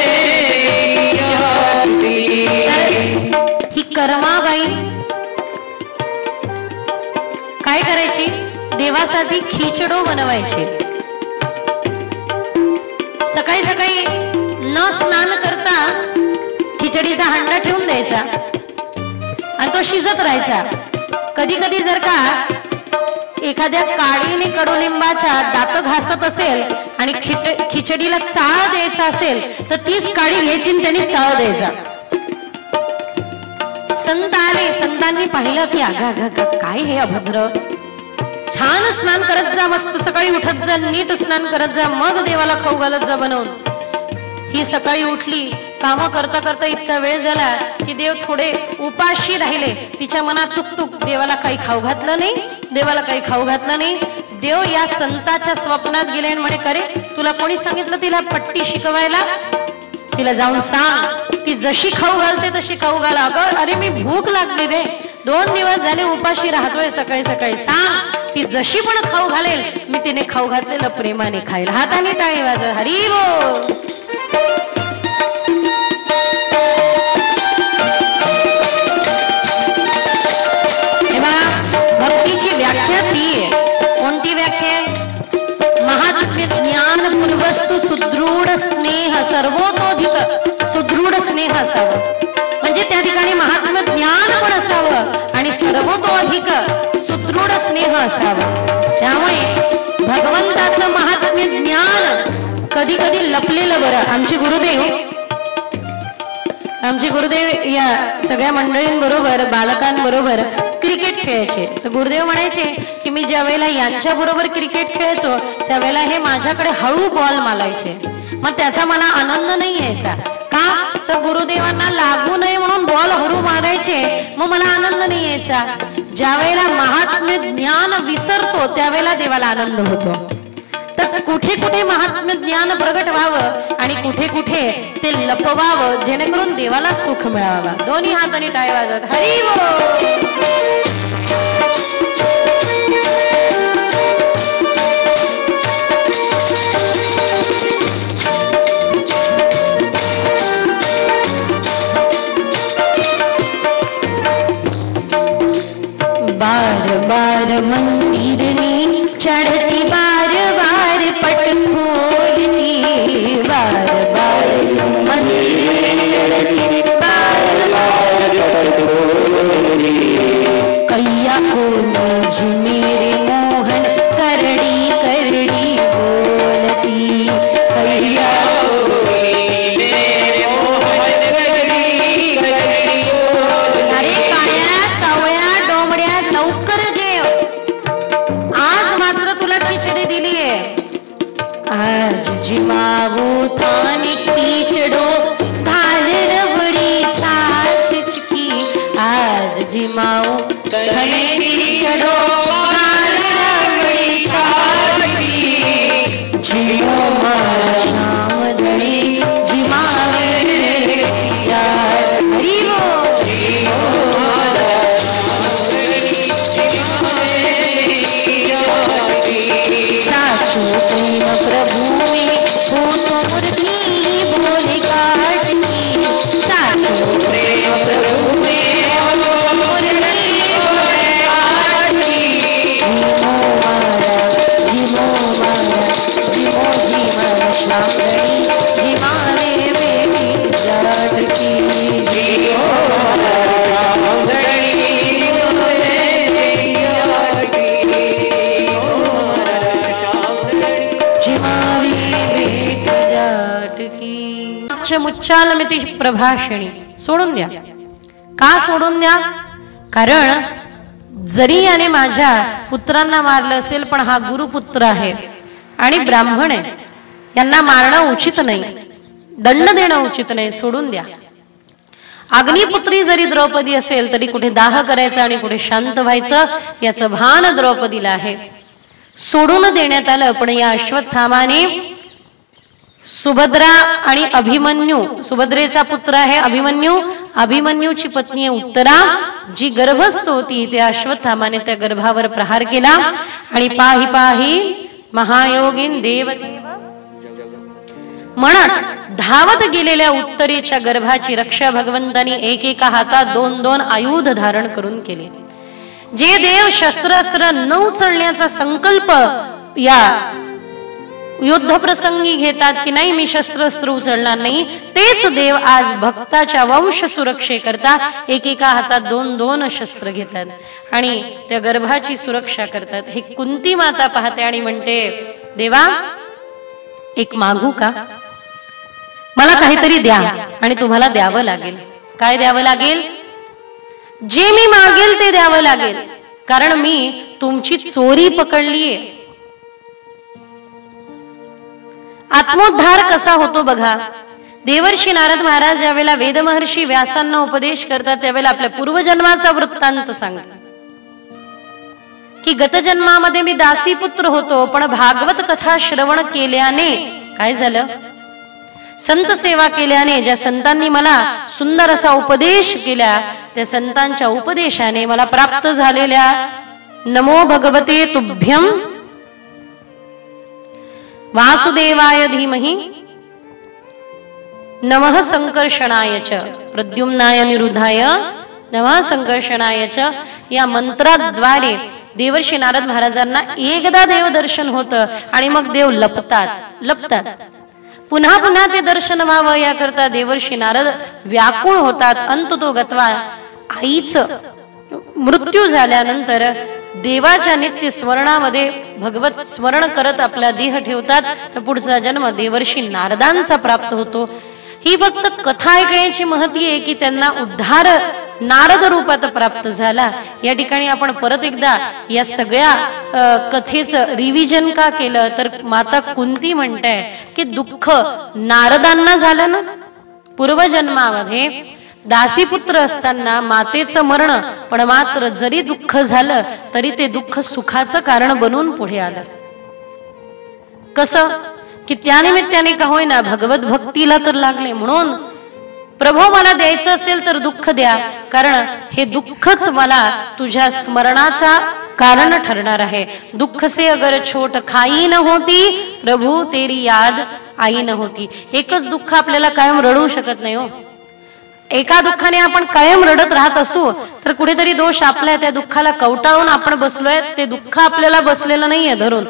बेटी जाट की. ही कर्माबाई काय करायची देवासाठी खिचडो बनवायची. सकाळी सकाळी न स्नान करता खिचडीचा हांडा ठेवून द्यायचा आणि तो शिजत राहायचा. कधी कधी जर का एखाद्या काळीने कडुलिंबाच्या दात घासत असेल आणि खिचडीला चाळ द्यायचा असेल तर तीच काळी घ्यायची त्यांनी चाळ द्यायचा. संत आले. संतांनी पाहिलं की आगा काय हे अभद्र. छान स्नान करत जा. मस्त सकाळी उठत जा. नीट स्नान करत जा. मग देवाला खाऊ घालत जा बनवून. ही सकाळी उठली. काम करता करता इतका वेळ झाला की देव थोडे उपाशी राहिले. तिच्या मनात तुक देवाला काही खाऊ घातलं नाही. देवाला काही खाऊ घातलं नाही. देव या संताच्या स्वप्नात गेले आणि म्हणे करे तुला कोणी सांगितलं तिला पट्टी शिकवायला. तिला जाऊन सांग ती जशी खाऊ घालते तशी खाऊ घाल. अगं अरे मी भूक लागली रे 2 दिवस झाले उपाशी राहतोय. सकाळी सकाळी सांग ती जशी पण खाऊ घालेल मी तिने खाऊ घातलेलं प्रेमाने खाईल. हाताने टाळी वाजव. हरी बोल. भक्तीची व्याख्याच ही आहे. कोणती व्याख्या. महात्म्य ज्ञान पूर्वस्तु सुदृढ स्नेह सर्वतोधिक सुदृढ स्नेह असावं. म्हणजे त्या ठिकाणी महात्म्य ज्ञान पण असावं आणि सर्वतोधिक सुदृढ स्नेह असावा. त्यामुळे भगवंताचं महात्म्य ज्ञान कधी कधी लपलेलं बरं. आमचे गुरुदेव या सगळ्या मंडळींबरोबर बालकांबरोबर क्रिकेट खेळायचे. तर गुरुदेव म्हणायचे की मी ज्या वेळेला यांच्या बरोबर क्रिकेट खेळायचो त्यावेळेला हे माझ्याकडे हळू बॉल मारायचे. मग त्याचा मला आनंद नाही यायचा. का तर गुरुदेवांना लागू नये म्हणून बॉल हळू मारायचे. मग मला आनंद नाही यायचा. ज्या वेळेला महात्म्य ज्ञान विसरतो त्यावेळेला देवाला आनंद होतो. तर कुठे कुठे महात्म्य ज्ञान प्रगट व्हावं आणि कुठे कुठे ते लपवावं जेणेकरून देवाला सुख मिळावं. दोन्ही हाताने टाळी वाजवत हरी बोल. बार बार मंदिरनी चढ़ती बार बार पट खोलती. बार बार मंदिरनी चढ़ती बार बार पट खोलती. कैया को मुझ मेरे मोहन करड़ी करड़ी बोलती. कैया आज जिमावू थाने खिचडो घाल रबड़ी छाछ चुकी. आज जिमावू थाने खिचडो घाल रबड़ी छाछ चुकी. जियो मारा श्याम धनी जिमावे यार. हरी बोल. च मुच्चालमिति प्रभाषिणी. सोडून द्या. का सोडून द्या? कारण जरी याने माझ्या पुत्रांना मारलं असेल पण हा गुरुपुत्र आहे आणि ब्राह्मण आहे, यांना मारणं उचित नाही, दंड देणं उचित नाही, सोडून द्या. अग्निपुत्री जरी द्रौपदी असेल तरी कुठे दाह करायचं आणि कुठे शांत व्हायचं याचं भान द्रौपदीला आहे. सोडून देण्यात आलं. पण या अश्वत्थामाने सुभद्रा आणि अभिमन्यू, सुभद्रेचा पुत्र आहे अभिमन्यू, अभिमन्यूची पत्नी उत्तरा जी गर्भस्थ होती, त्या अश्वत्थामाने त्या गर्भावर प्रहार केला आणि पाही पाही महायोगीन देवदेव म्हणत धावत गेलेल्या उत्तरेच्या गर्भाची रक्षा भगवंतांनी एकेका हातात 2-2 आयुध धारण करून केले. जे देव शस्त्रास्त्र न उचलण्याचा संकल्प या युद्ध प्रसंगी घेतात की नाही मी शस्त्रास्त्र उचलणार नाही, तेच देव आज भक्ताच्या वंश सुरक्षेकरता एकेका हातात 2-2 शस्त्र घेतात आणि त्या गर्भाची सुरक्षा करतात. हे कुंती माता पाहते आणि म्हणते, देवा एक मागू का? मला काहीतरी द्या आणि तुम्हाला द्यावं लागेल. काय द्यावं लागेल? जे मी मागेल ते द्यावं लागेल, कारण मी तुमची चोरी पकडलीये. आत्मोद्धार कसा होतो बघा. देवर्षी नारद महाराज ज्यावेळेला वेद महर्षी व्यासांना उपदेश करतात त्यावेळेला आपल्या पूर्वजन्माचा वृत्तांत सांगतात की गतजन्मामध्ये मी दासीपुत्र होतो, पण भागवत कथा श्रवण केल्याने काय झालं? संत सेवा केल्याने, ज्या संतांनी मला सुंदर असा उपदेश केला, त्या संतांच्या उपदेशाने मला प्राप्त झालेल्या नमो भगवते तुभ्यम वासुदेवाय धीमहि नमः संकर्षणाय च प्रद्युम्नाय निरुद्धाय नमः संकर्षणाय च या मंत्राद्वारे देवर्षी नारद महाराजांना एकदा देवदर्शन होतं आणि मग देव लपतात. पुन्हा पुन्हा ते दर्शन व्हावं याकरता देवर्षी नारद व्याकुळ होतात. अंततो गत्वा आईचं मृत्यू झाल्यानंतर देवाच्या नित्य स्मरणामध्ये भगवत स्मरण करत आपला देह ठेवतात, तर पुढचा जन्म देवर्षी नारदांचा प्राप्त होतो. ही फक्त कथा ऐकण्याची महती आहे की त्यांना उद्धार नारद रूपात प्राप्त झाला. या ठिकाणी आपण परत एकदा या सगळ्या कथेचं रिव्हिजन का केलं तर माता कुंती म्हणताय की दुःख नारदांना झालं ना. पूर्वजन्मामध्ये दासीपुत्र असताना मातेचं मरण, पण मात्र जरी दुःख झालं तरी ते दुःख सुखाचं कारण बनून पुढे आलं. कसं की त्यानिमित्ताने का होईना भगवत भक्तीला तर लागले. म्हणून प्रभो मला द्यायचं असेल तर दुःख द्या, कारण हे दुःखच मला तुझ्या स्मरणाचा कारण ठरणार आहे. दुःख से अगर छोट खाई न होती प्रभू तेरी याद आई न होती. एकच दुःख आपल्याला कायम रडवू शकत नाही हो. एका दुःखाने आपण कायम रडत राहत असू तर कुठेतरी दोष आपल्या त्या दुःखाला कवटाळून आपण बसलोय. ते दुःख आपल्याला बसलेलं नाहीये धरून,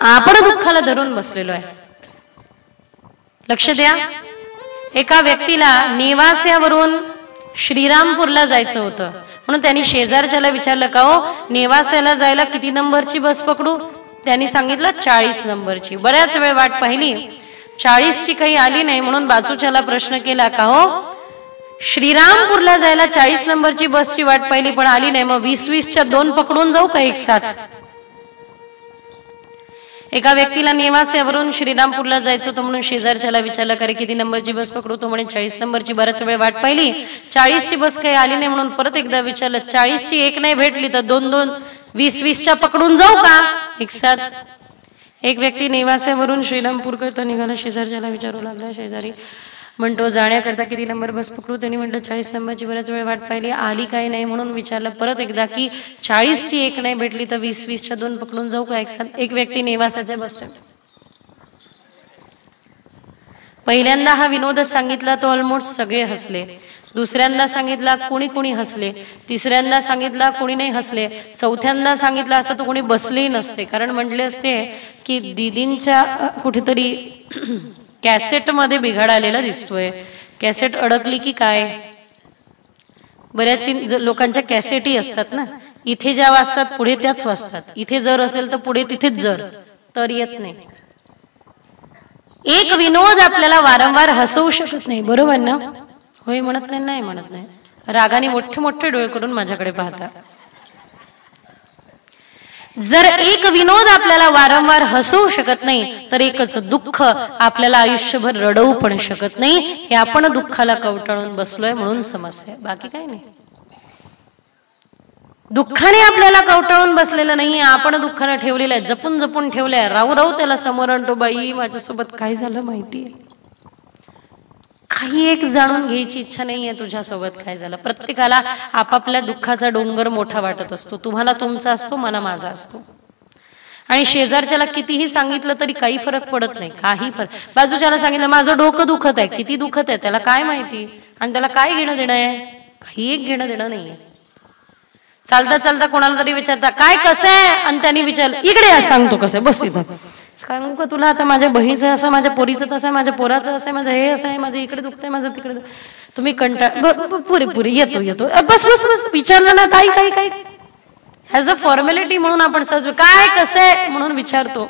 आपण दुःखाला धरून बसलेलो आहे. लक्ष द्या. एका व्यक्तीला नेवास्यावरून श्रीरामपूरला जायचं होतं, म्हणून त्यांनी शेजारच्याला विचारलं का हो नेवास्याला जायला किती नंबरची बस पकडू? त्यांनी सांगितलं 40 नंबरची. बऱ्याच वेळ वाट पाहिली, 40ची काही आली नाही, म्हणून बाजूच्याला प्रश्न केला का हो श्रीरामपूरला जायला 40 नंबरची बसची वाट पाहिली पण आली नाही, मग 20-20च्या 2 पकडून जाऊ का एक साथ? एका व्यक्तीला नेवास्यावरून श्रीरामपूरला जायचं होतं, म्हणून शेजारच्याला विचारलं का रे किती नंबरची बस पकडू? तो म्हणे 40 नंबरची. बराच वेळ वाट पाहिली, 40ची बस काही आली नाही, म्हणून परत एकदा विचारलं 40ची एक नाही भेटली तर 2-2 20-20च्या पकडून जाऊ का एक साथ? एक व्यक्ती नेवास्यावरून श्रीरामपूर करता निघाला, शेजारच्याला विचारू लागला. शेजारी म्हणतो जाण्याकरता किती नंबर बस पकडू? त्यांनी म्हटलं 40 नंबरची. बऱ्याच वेळ वाट पाहिली, आली काही नाही, म्हणून विचारलं परत एकदा की 40ची एक नाही भेटली तर 20-20च्या 2 पकडून जाऊ का एक साथ? एक व्यक्ती नेवासाच्या बस स्टँड. पहिल्यांदा हा विनोद सांगितला तो ऑलमोस्ट सगळे हसले. दुसऱ्यांदा सांगितला कोणी कोणी हसले. तिसऱ्यांदा सांगितला कोणी नाही हसले. चौथ्यांदा सांगितलं असं तर कोणी बसलेही नसते, कारण म्हटले असते की दीदींच्या कुठेतरी कॅसेट मध्ये बिघाड आलेला दिसतोय. कॅसेट अडकली की काय? बऱ्याच लोकांच्या कॅसेटही असतात ना, इथे ज्या वाजतात पुढे त्याच वाजतात. इथे जर असेल तर पुढे तिथेच जर तर येत नाही. एक विनोद आपल्याला वारंवार हसवू शकत नाही, बरोबर ना? होय म्हणत नाही, नाही म्हणत नाही. रागाने मोठे मोठे डोळे करून माझ्याकडे पाहता. जर एक विनोद आपल्याला वारंवार हसवू शकत नाही तर एकच दुःख आपल्याला आयुष्यभर रडवू पण शकत नाही. हे आपण दुःखाला कवटाळून बसलोय म्हणून समस्या, बाकी काही नाही. दुःखाने आपल्याला कवटाळून बसलेलं नाही, आपण दुःखाला ठेवलेलं आहे, जपून जपून ठेवलंय. राहू राहू त्याला समोर आणतो, बाई माझ्यासोबत काय झालं माहितीये, काही एक जाणून घ्यायची इच्छा नाहीये तुझ्यासोबत काय झालं. प्रत्येकाला आपापल्या दुःखाचा डोंगर मोठा वाटत असतो. तुम्हाला तुमचा असतो, मला माझा असतो. आणि शेजारच्याला कितीही सांगितलं तरी काही फरक पडत नाही, काही फरक. बाजूच्याला सांगितलं माझं डोकं दुखत आहे, किती दुखत आहे त्याला काय माहिती, आणि त्याला काय घेणं देणं आहे, काही एक घेणं देणं नाहीये. चालता चालता कोणाला तरी विचारता काय कसं आहे, आणि त्यांनी विचारलं इकडे सांगतो कसं, बस इथं. सांगू का तुला आता माझ्या बहिणीचं असं, माझ्या पोरीचं तसं आहे, माझ्या पोराचं असं आहे, माझं हे असं आहे, माझं इकडे दुखतंय, माझं तिकडे. तुम्ही पुरे पुरे येतो येतो बस बस बस विचारलं ना, काही काही काही ऍज अ फॉर्मॅलिटी म्हणून आपण सहज काय कसं आहे म्हणून विचारतो.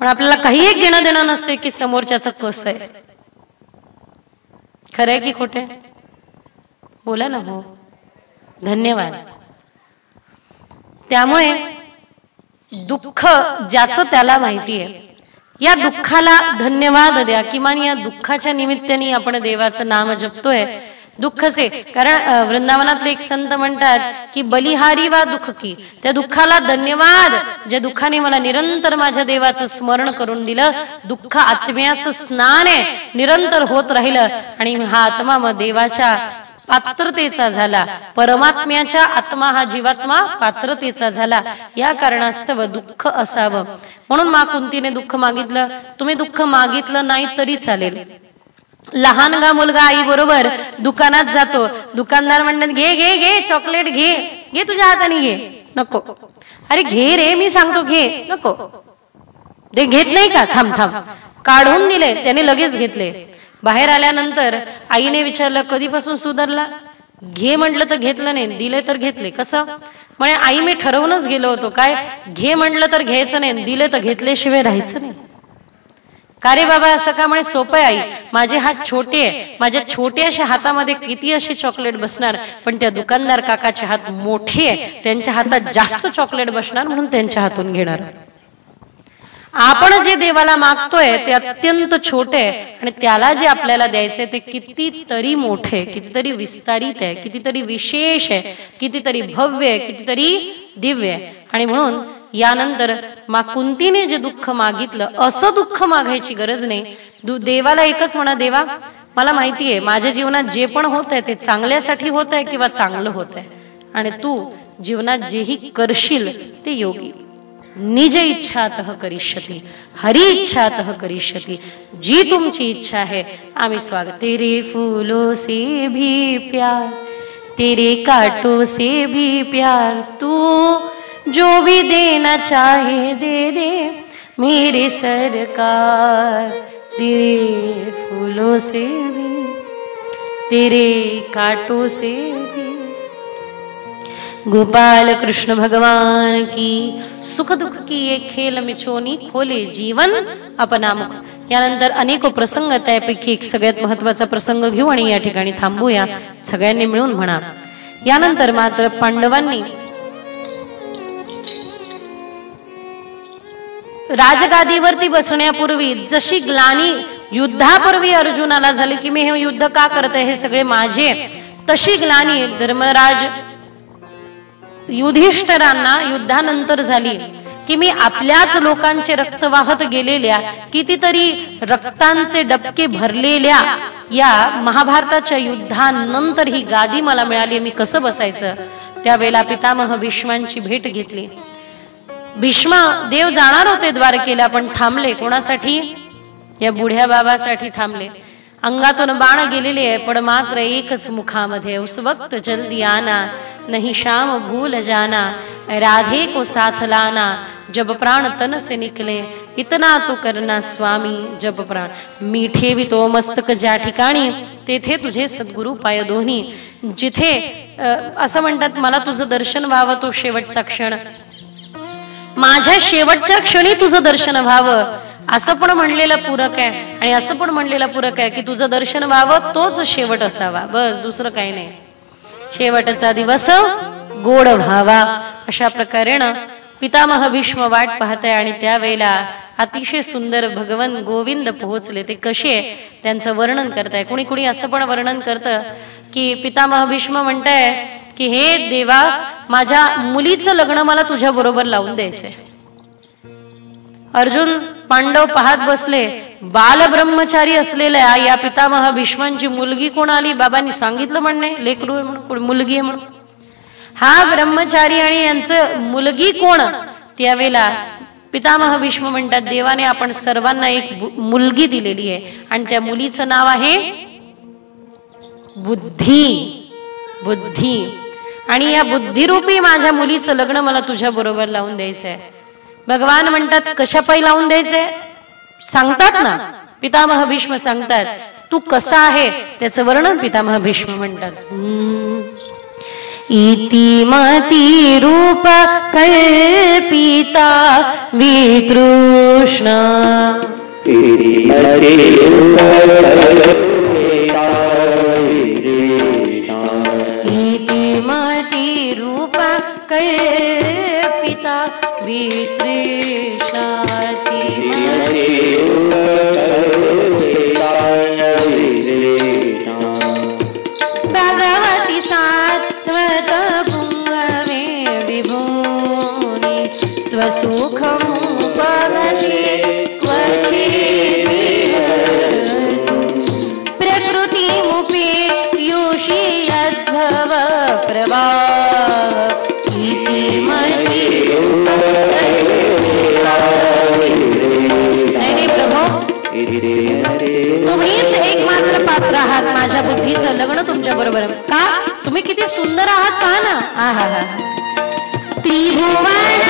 पण आपल्याला काही एक घेणं देणं नसते की समोरच्याचं कसं आहे. खरंय की खोटे? बोला ना. हो, धन्यवाद. त्यामुळे दुःख ज्याचं त्याला माहिती आहे, या दुःखाला धन्यवाद द्या. किमान या दुःखाच्या निमित्ताने आपण देवाचं नाम जपतोय. दुःख से, कारण वृंदावनातले एक संत म्हणतात की बलिहारी वा दुःख की, त्या दुःखाला धन्यवाद ज्या दुःखाने मला निरंतर माझ्या देवाचं स्मरण करून दिलं. दुःख आत्म्याचं स्नान आहे, निरंतर होत राहिलं आणि हा आत्मा मग देवाच्या पात्रतेचा झाला, परमात्म्याच्या आत्मा हा जीवात्मा पात्रतेचा झाला. या कारणास्तव दुःख असावं म्हणून मा कुंतीने दुःख मागितलं. तुम्ही दुःख मागितलं नाही तरी चालेल. लहान गा मुलगा आई बरोबर दुकानात जातो, दुकानदार म्हणतात घे घे घे चॉकलेट घे, घे तुझ्या हाताने घे. नको, अरे घे रे मी सांगतो घे. नको, ते घेत नाही का, थांब थांब, काढून दिले त्याने, लगेच घेतले. बाहेर आल्यानंतर आईने विचारलं कधीपासून सुधारला. घे म्हटलं तर घेतलं नाही, दिले तर घेतले. कसं म्हणे, आई मी ठरवूनच गेलो होतो, काय घे म्हटलं तर घ्यायचं नाही, दिले तर घेतल्याशिवाय राहायचं नाही. का रे बाबा असं का? म्हणे सोपं आई, माझे हात छोटे आहे, माझ्या छोट्याशा हातामध्ये किती असे चॉकलेट बसणार, पण त्या दुकानदार काकाचे हात मोठे आहे, त्यांच्या हातात जास्त चॉकलेट बसणार म्हणून त्यांच्या हातून घेणार. आपण जे देवाला मागतोय ते अत्यंत छोटे आहे आणि त्याला जे आपल्याला द्यायचंय ते कितीतरी मोठे, कितीतरी विस्तारित आहे, कितीतरी विशेष आहे, कितीतरी भव्य आहे, कितीतरी दिव्य आहे. आणि म्हणून यानंतर मा कुंतीने जे दुःख मागितलं असं दुःख मागायची गरज नाही. देवाला एकच म्हणा, देवा मला माहितीये माझ्या जीवनात जे पण होत आहे ते चांगल्यासाठी होत आहे किंवा चांगलं होत आहे, आणि तू जीवनात जेही करशील ते योगी. निज इच्छातः करिष्यति, हरि इच्छातः करिष्यति. जी तुमची इच्छा है आम्ही स्वागत. तेरे फूलों से भी प्यार, तेरे कांटों से भी प्यार, तू जो भी देना चाहे दे दे मेरे सरकार. तेरे फूलों से भी, तेरे कांटों से भी. गोपाल कृष्ण भगवान की. सुख दुख की एक खेल मिछोनी खोले जीवन अपना मुख. यानंतर अनेक प्रसंग, त्यापैकी एक सगळ्यात महत्वाचा प्रसंग घेऊ आणि या ठिकाणी थांबूया, सगळ्यांनी मिळून म्हणा. यानंतर मात्र पांडवांनी राजगादीवरती बसण्यापूर्वी जशी ग्लानी युद्धापूर्वी अर्जुनाला झाली की मी हे युद्ध का करते, हे सगळे माझे, तशी ग्लानी धर्मराज युधिष्ठिरांना युद्धानंतर झाली की मी आपल्याच लोकांचे रक्त वाहत गेलेल्या, कितीतरी रक्तांचे डबके भरलेल्या या महाभारताच्या युद्धानंतर ही गादी मला मिळाली, मी कसं बसायचं. त्यावेळेला पितामह भीष्मांची भेट घेतली. भीष्म देव जाणार होते द्वारकेला, पण थांबले. कोणासाठी? या बुढ्या बाबासाठी थांबले. अंगातून बाण गेलेले आहे, पण मात्र एकच मुखामध्ये, उस वक्त जल्दी आना नहीं शाम भूल जाना, राधे को साथ लाना, जब प्राण तन से निकले, इतना तो करना स्वामी जब प्राण. मी ठेवितो मस्तक ज्या ठिकाणी, तेथे तुझे सद्गुरु पाय दोन्ही. जिथे असं म्हणतात मला तुझं दर्शन व्हावं, तो शेवटचा क्षण, माझ्या शेवटच्या क्षणी तुझं दर्शन व्हावं. असं पण म्हणलेलं पूरक आहे. आणि असं पण म्हणलेलं पूरक आहे की तुझं दर्शन व्हावं तोच शेवट असावा, बस दुसरं काही नाही. शेवटचा दिवस गोड व्हावा. अशा प्रकारेनं पितामह भीष्म वाट पाहताय आणि त्यावेळेला अतिशय सुंदर भगवान गोविंद पोहोचले. ते कसे त्यांचं वर्णन करताय. कुणी कुणी असं पण वर्णन करतं की पितामह भीष्म म्हणताय की हे देवा, माझ्या मुलीचं लग्न मला तुझ्या बरोबर लावून द्यायचंय. अर्जुन पांडव पाहत बसले. बाल ब्रह्मचारी असलेल्या या पितामह भीष्मांची मुलगी कोण आली? बाबांनी सांगितलं म्हणणे लेकरू आहे म्हणून, मुलगी आहे म्हणून. हा ब्रह्मचारी आणि यांचं मुलगी कोण? त्यावेळेला पितामह भीष्म म्हणतात देवाने आपण सर्वांना एक मुलगी दिलेली आहे आणि त्या मुलीचं नाव आहे बुद्धी. बुद्धी. आणि या बुद्धिरूपी माझ्या मुलीचं लग्न मला तुझ्या बरोबर लावून द्यायचंय. भगवान म्हणतात कशा पायी लावून द्यायचंय? सांगतात ना, पितामह भीष्म सांगतात. तू कसा आहे त्याचं वर्णन पितामह भीष्म म्हणतात. इति मती रूप कल्पिता वितृष्णा इति मती रूप कल्पिता वितृष्णा भगवती सात्वत पुंगवे विभूनि स्वसुखमुपगते प्रकृतिमुपेयुषि यद्भव प्रवाह इति मती. तुम्हीच एकमात्र पात्र आहात माझ्या बुद्धीचं लग्न तुमच्या बरोबर. का? तुम्ही किती सुंदर आहात पहा ना. आहा हा. त्रिभुवन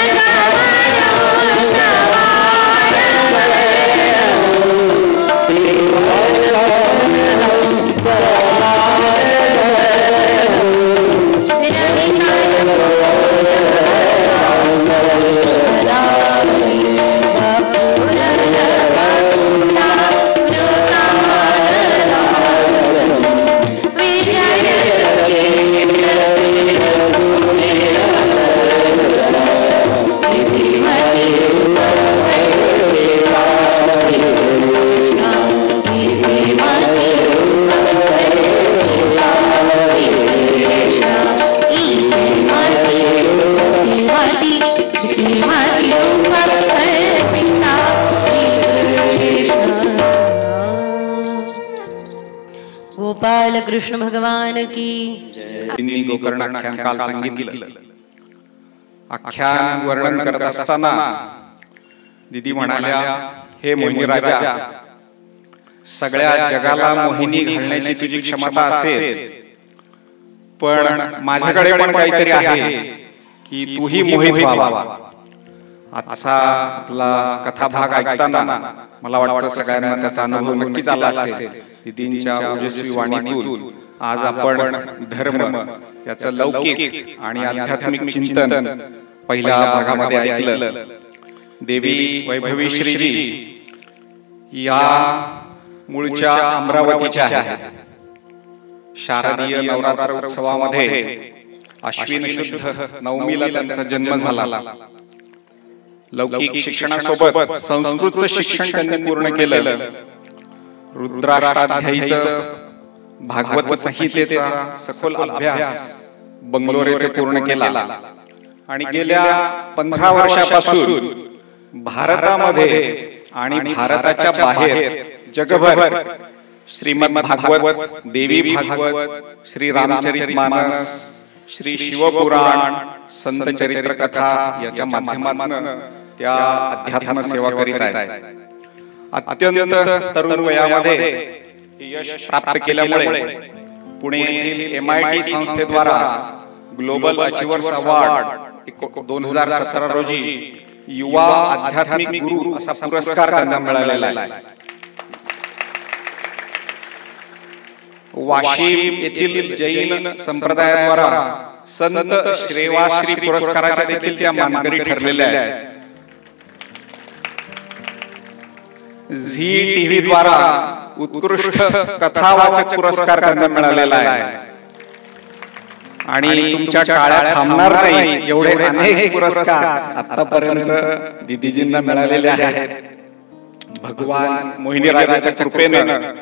गोपाल कृष्ण भगवान की. गोकर्ण आख्यान काल सांगितलं. आख्यान वर्णन करत असताना दिदी म्हणाल्या, हे मोहिनी राजा, सगळ्या जगाला मोहिनी घालण्याची तुझी क्षमता असेल, पण माझ्याकडे पण काहीतरी आहे की तूही मोहित व्हावा. आजचा आपला कथाभाग ऐकताना मला वाटतं सगळ्यांना त्याचा अनुभव नक्कीच आला असेल. दिदींच्या ओजस्वी वाणीतून आज आपण धर्म याचं लौकिक आणि आध्यात्मिक चिंतन पहिल्या भागामध्ये ऐकलं. देवी वैभवी श्रीजी या मूळच्या अमरावतीच्या आहेत. शारदीय नवरात्र उत्सवामध्ये अश्विन शुद्ध नवमीला त्यांचा जन्म झाला. लौकिक शिक्षणासोबत संस्कृतचं शिक्षण त्यांनी पूर्ण केलं. रुद्राष्टाध्यायीचं भागवत संहितेचा सखोल अभ्यास बंगलोर येथे पूर्ण केला आणि गेल्या 15 वर्षापासून भारतामध्ये आणि भारताच्या बाहेर जगभर श्रीमद भागवत, देवी भागवत, श्री रामचरितमानस, श्री शिवपुराण, संत चरित्र कथा याच्या माध्यमातून त्या अध्यात्म सेवा करीत आहेत. अत्यंत तरुण वयामध्ये यश प्राप्त केल्यामुळे पुणे येथील MIT संस्थेद्वारा ग्लोबल अचिव्हर्स अवॉर्ड 2017 रोजी युवा आध्यात्मिक गुरु असा पुरस्कार त्यांना मिळालेला आहे. वाशिम येथील जैन संप्रदायाद्वारा संत श्रेवाश्री पुरस्काराच्या देखील त्या मानकरी ठरलेल्या आहेत. झी टीव्ही द्वारा उत्कृष्ट कथावाचक पुरस्कार त्यांना मिळालेला आहे आणि तुमच्या टाळ्या थांबणार नाही एवढे अनेक पुरस्कार आतापर्यंत दीदीजींना मिळालेले आहेत. भगवान मोहिनीराजाच्या कृपेनं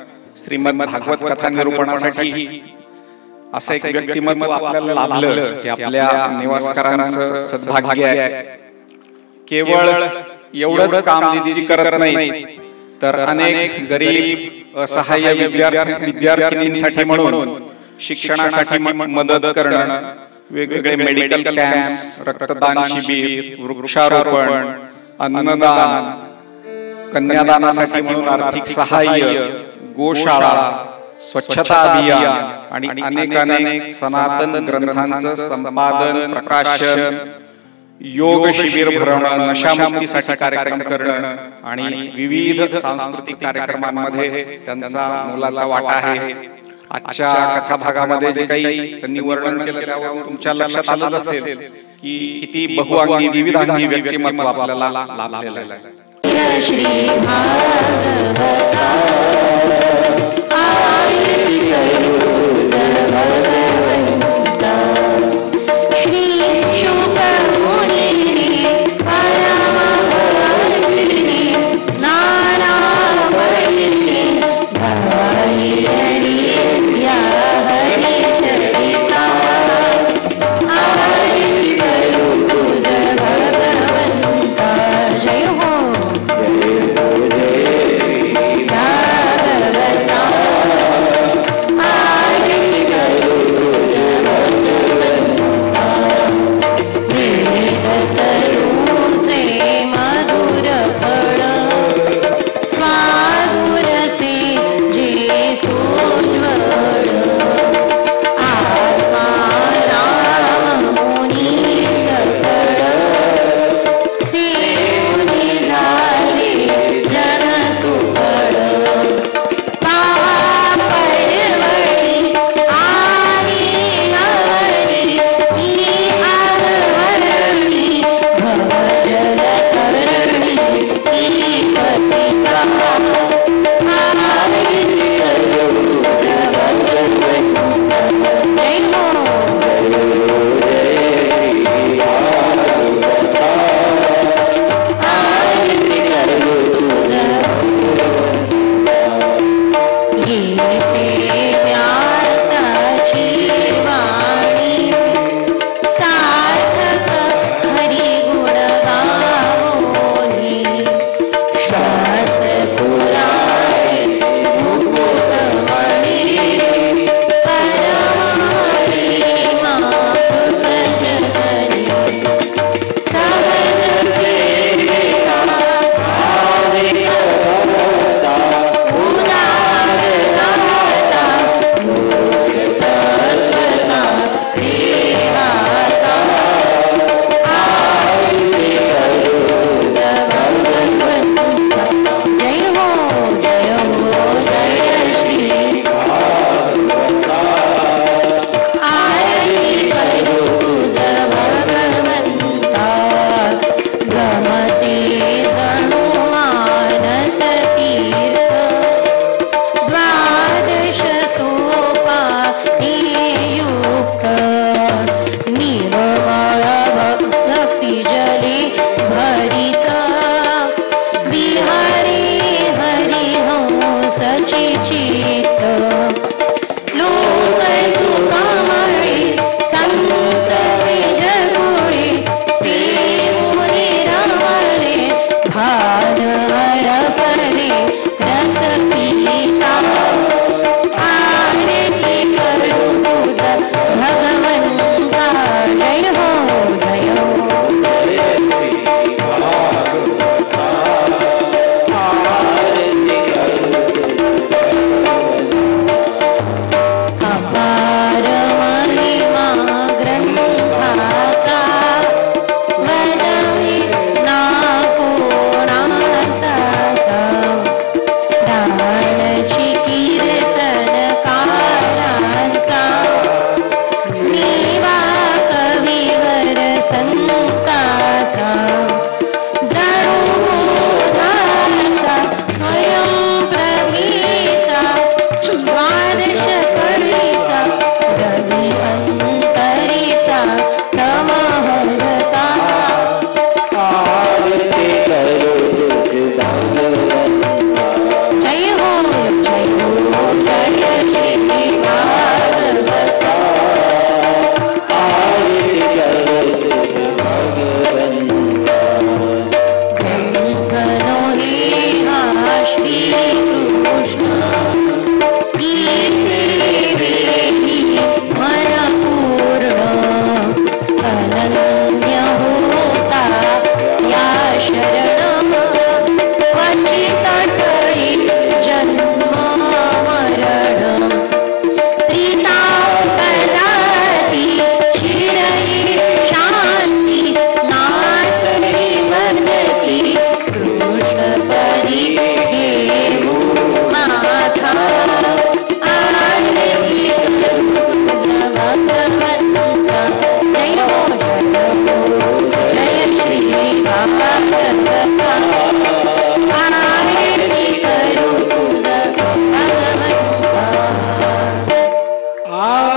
श्रीमद भागवत कथा निरूपणासाठी असं एक व्यक्तिमत्व आपल्याला लाभलं हे आपल्या निवासकारांचं सद्भाग्य आहे. केवळ एवढंच काम दीदीजी करत नाही तर अनेक गरीब असहाय्य विद्यार्थिनींसाठी म्हणून शिक्षणासाठी मदत करणं, वेगवेगळे मेडिकल कॅम्प्स, रक्तदान शिबिर, वृक्षारोपण, अन्नदान, कन्यादानासाठी म्हणून आर्थिक सहाय्य, गोशाळा, स्वच्छता अभियान आणि अनेक सनातन ग्रंथांचं संपादन, प्रकाशन, योग शिबिर भरवणं, नशामुक्तीसाठी कार्यक्रम करणं आणि विविध सांस्कृतिक कार्यक्रमांमध्ये त्यांचा मोलाचा वाटा आहे. आजच्या कथा भागामध्ये जे काही त्यांनी वर्णन केलं त्यावरून तुमच्या लक्षात आलं असेल की किती बहुअंगी विविधांगी व्यक्तिमत्व आपल्याला लाभलेलं आहे. जय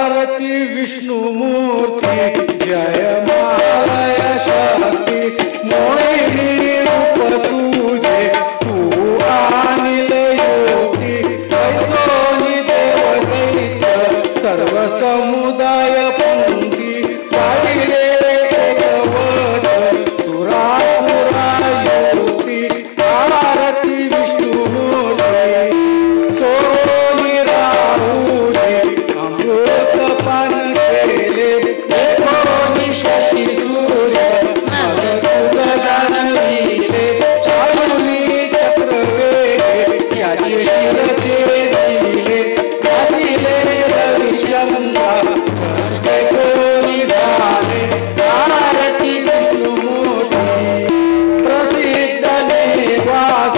आरती विष्णुमूर्ती जय मालय शक्ती मोहिनी रूप तुझे तू आणिल योगी ऐसोनी देव दैत्य सर्व समुदाय पंक्ती पाहिले एकवट सुरापुरा योगी आरती विष्णुमूर्ती सोनी राहुले अमृत पान केले कोणी शशी सूर्य दान लिहिले चालुनी चक्रवेगे याचे शिरचे दिले वासिले रविचंद्रा कोणी झाले आरती विष्णुमूर्ती प्रसिद्ध निवास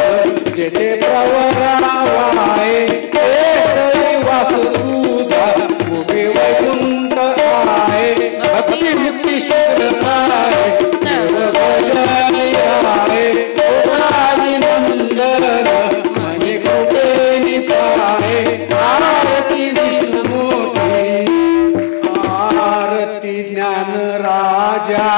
जेथे प्रवरा वाहे तेथे वास तुझा उभे वैकुंठ आहे भक्ती मुक्ती शीघ्र आहे देव गजानी आहे ओसावी नंदन मनी कृपेनी पाहे आरती विष्णुमूर्ती आरती ज्ञान राजा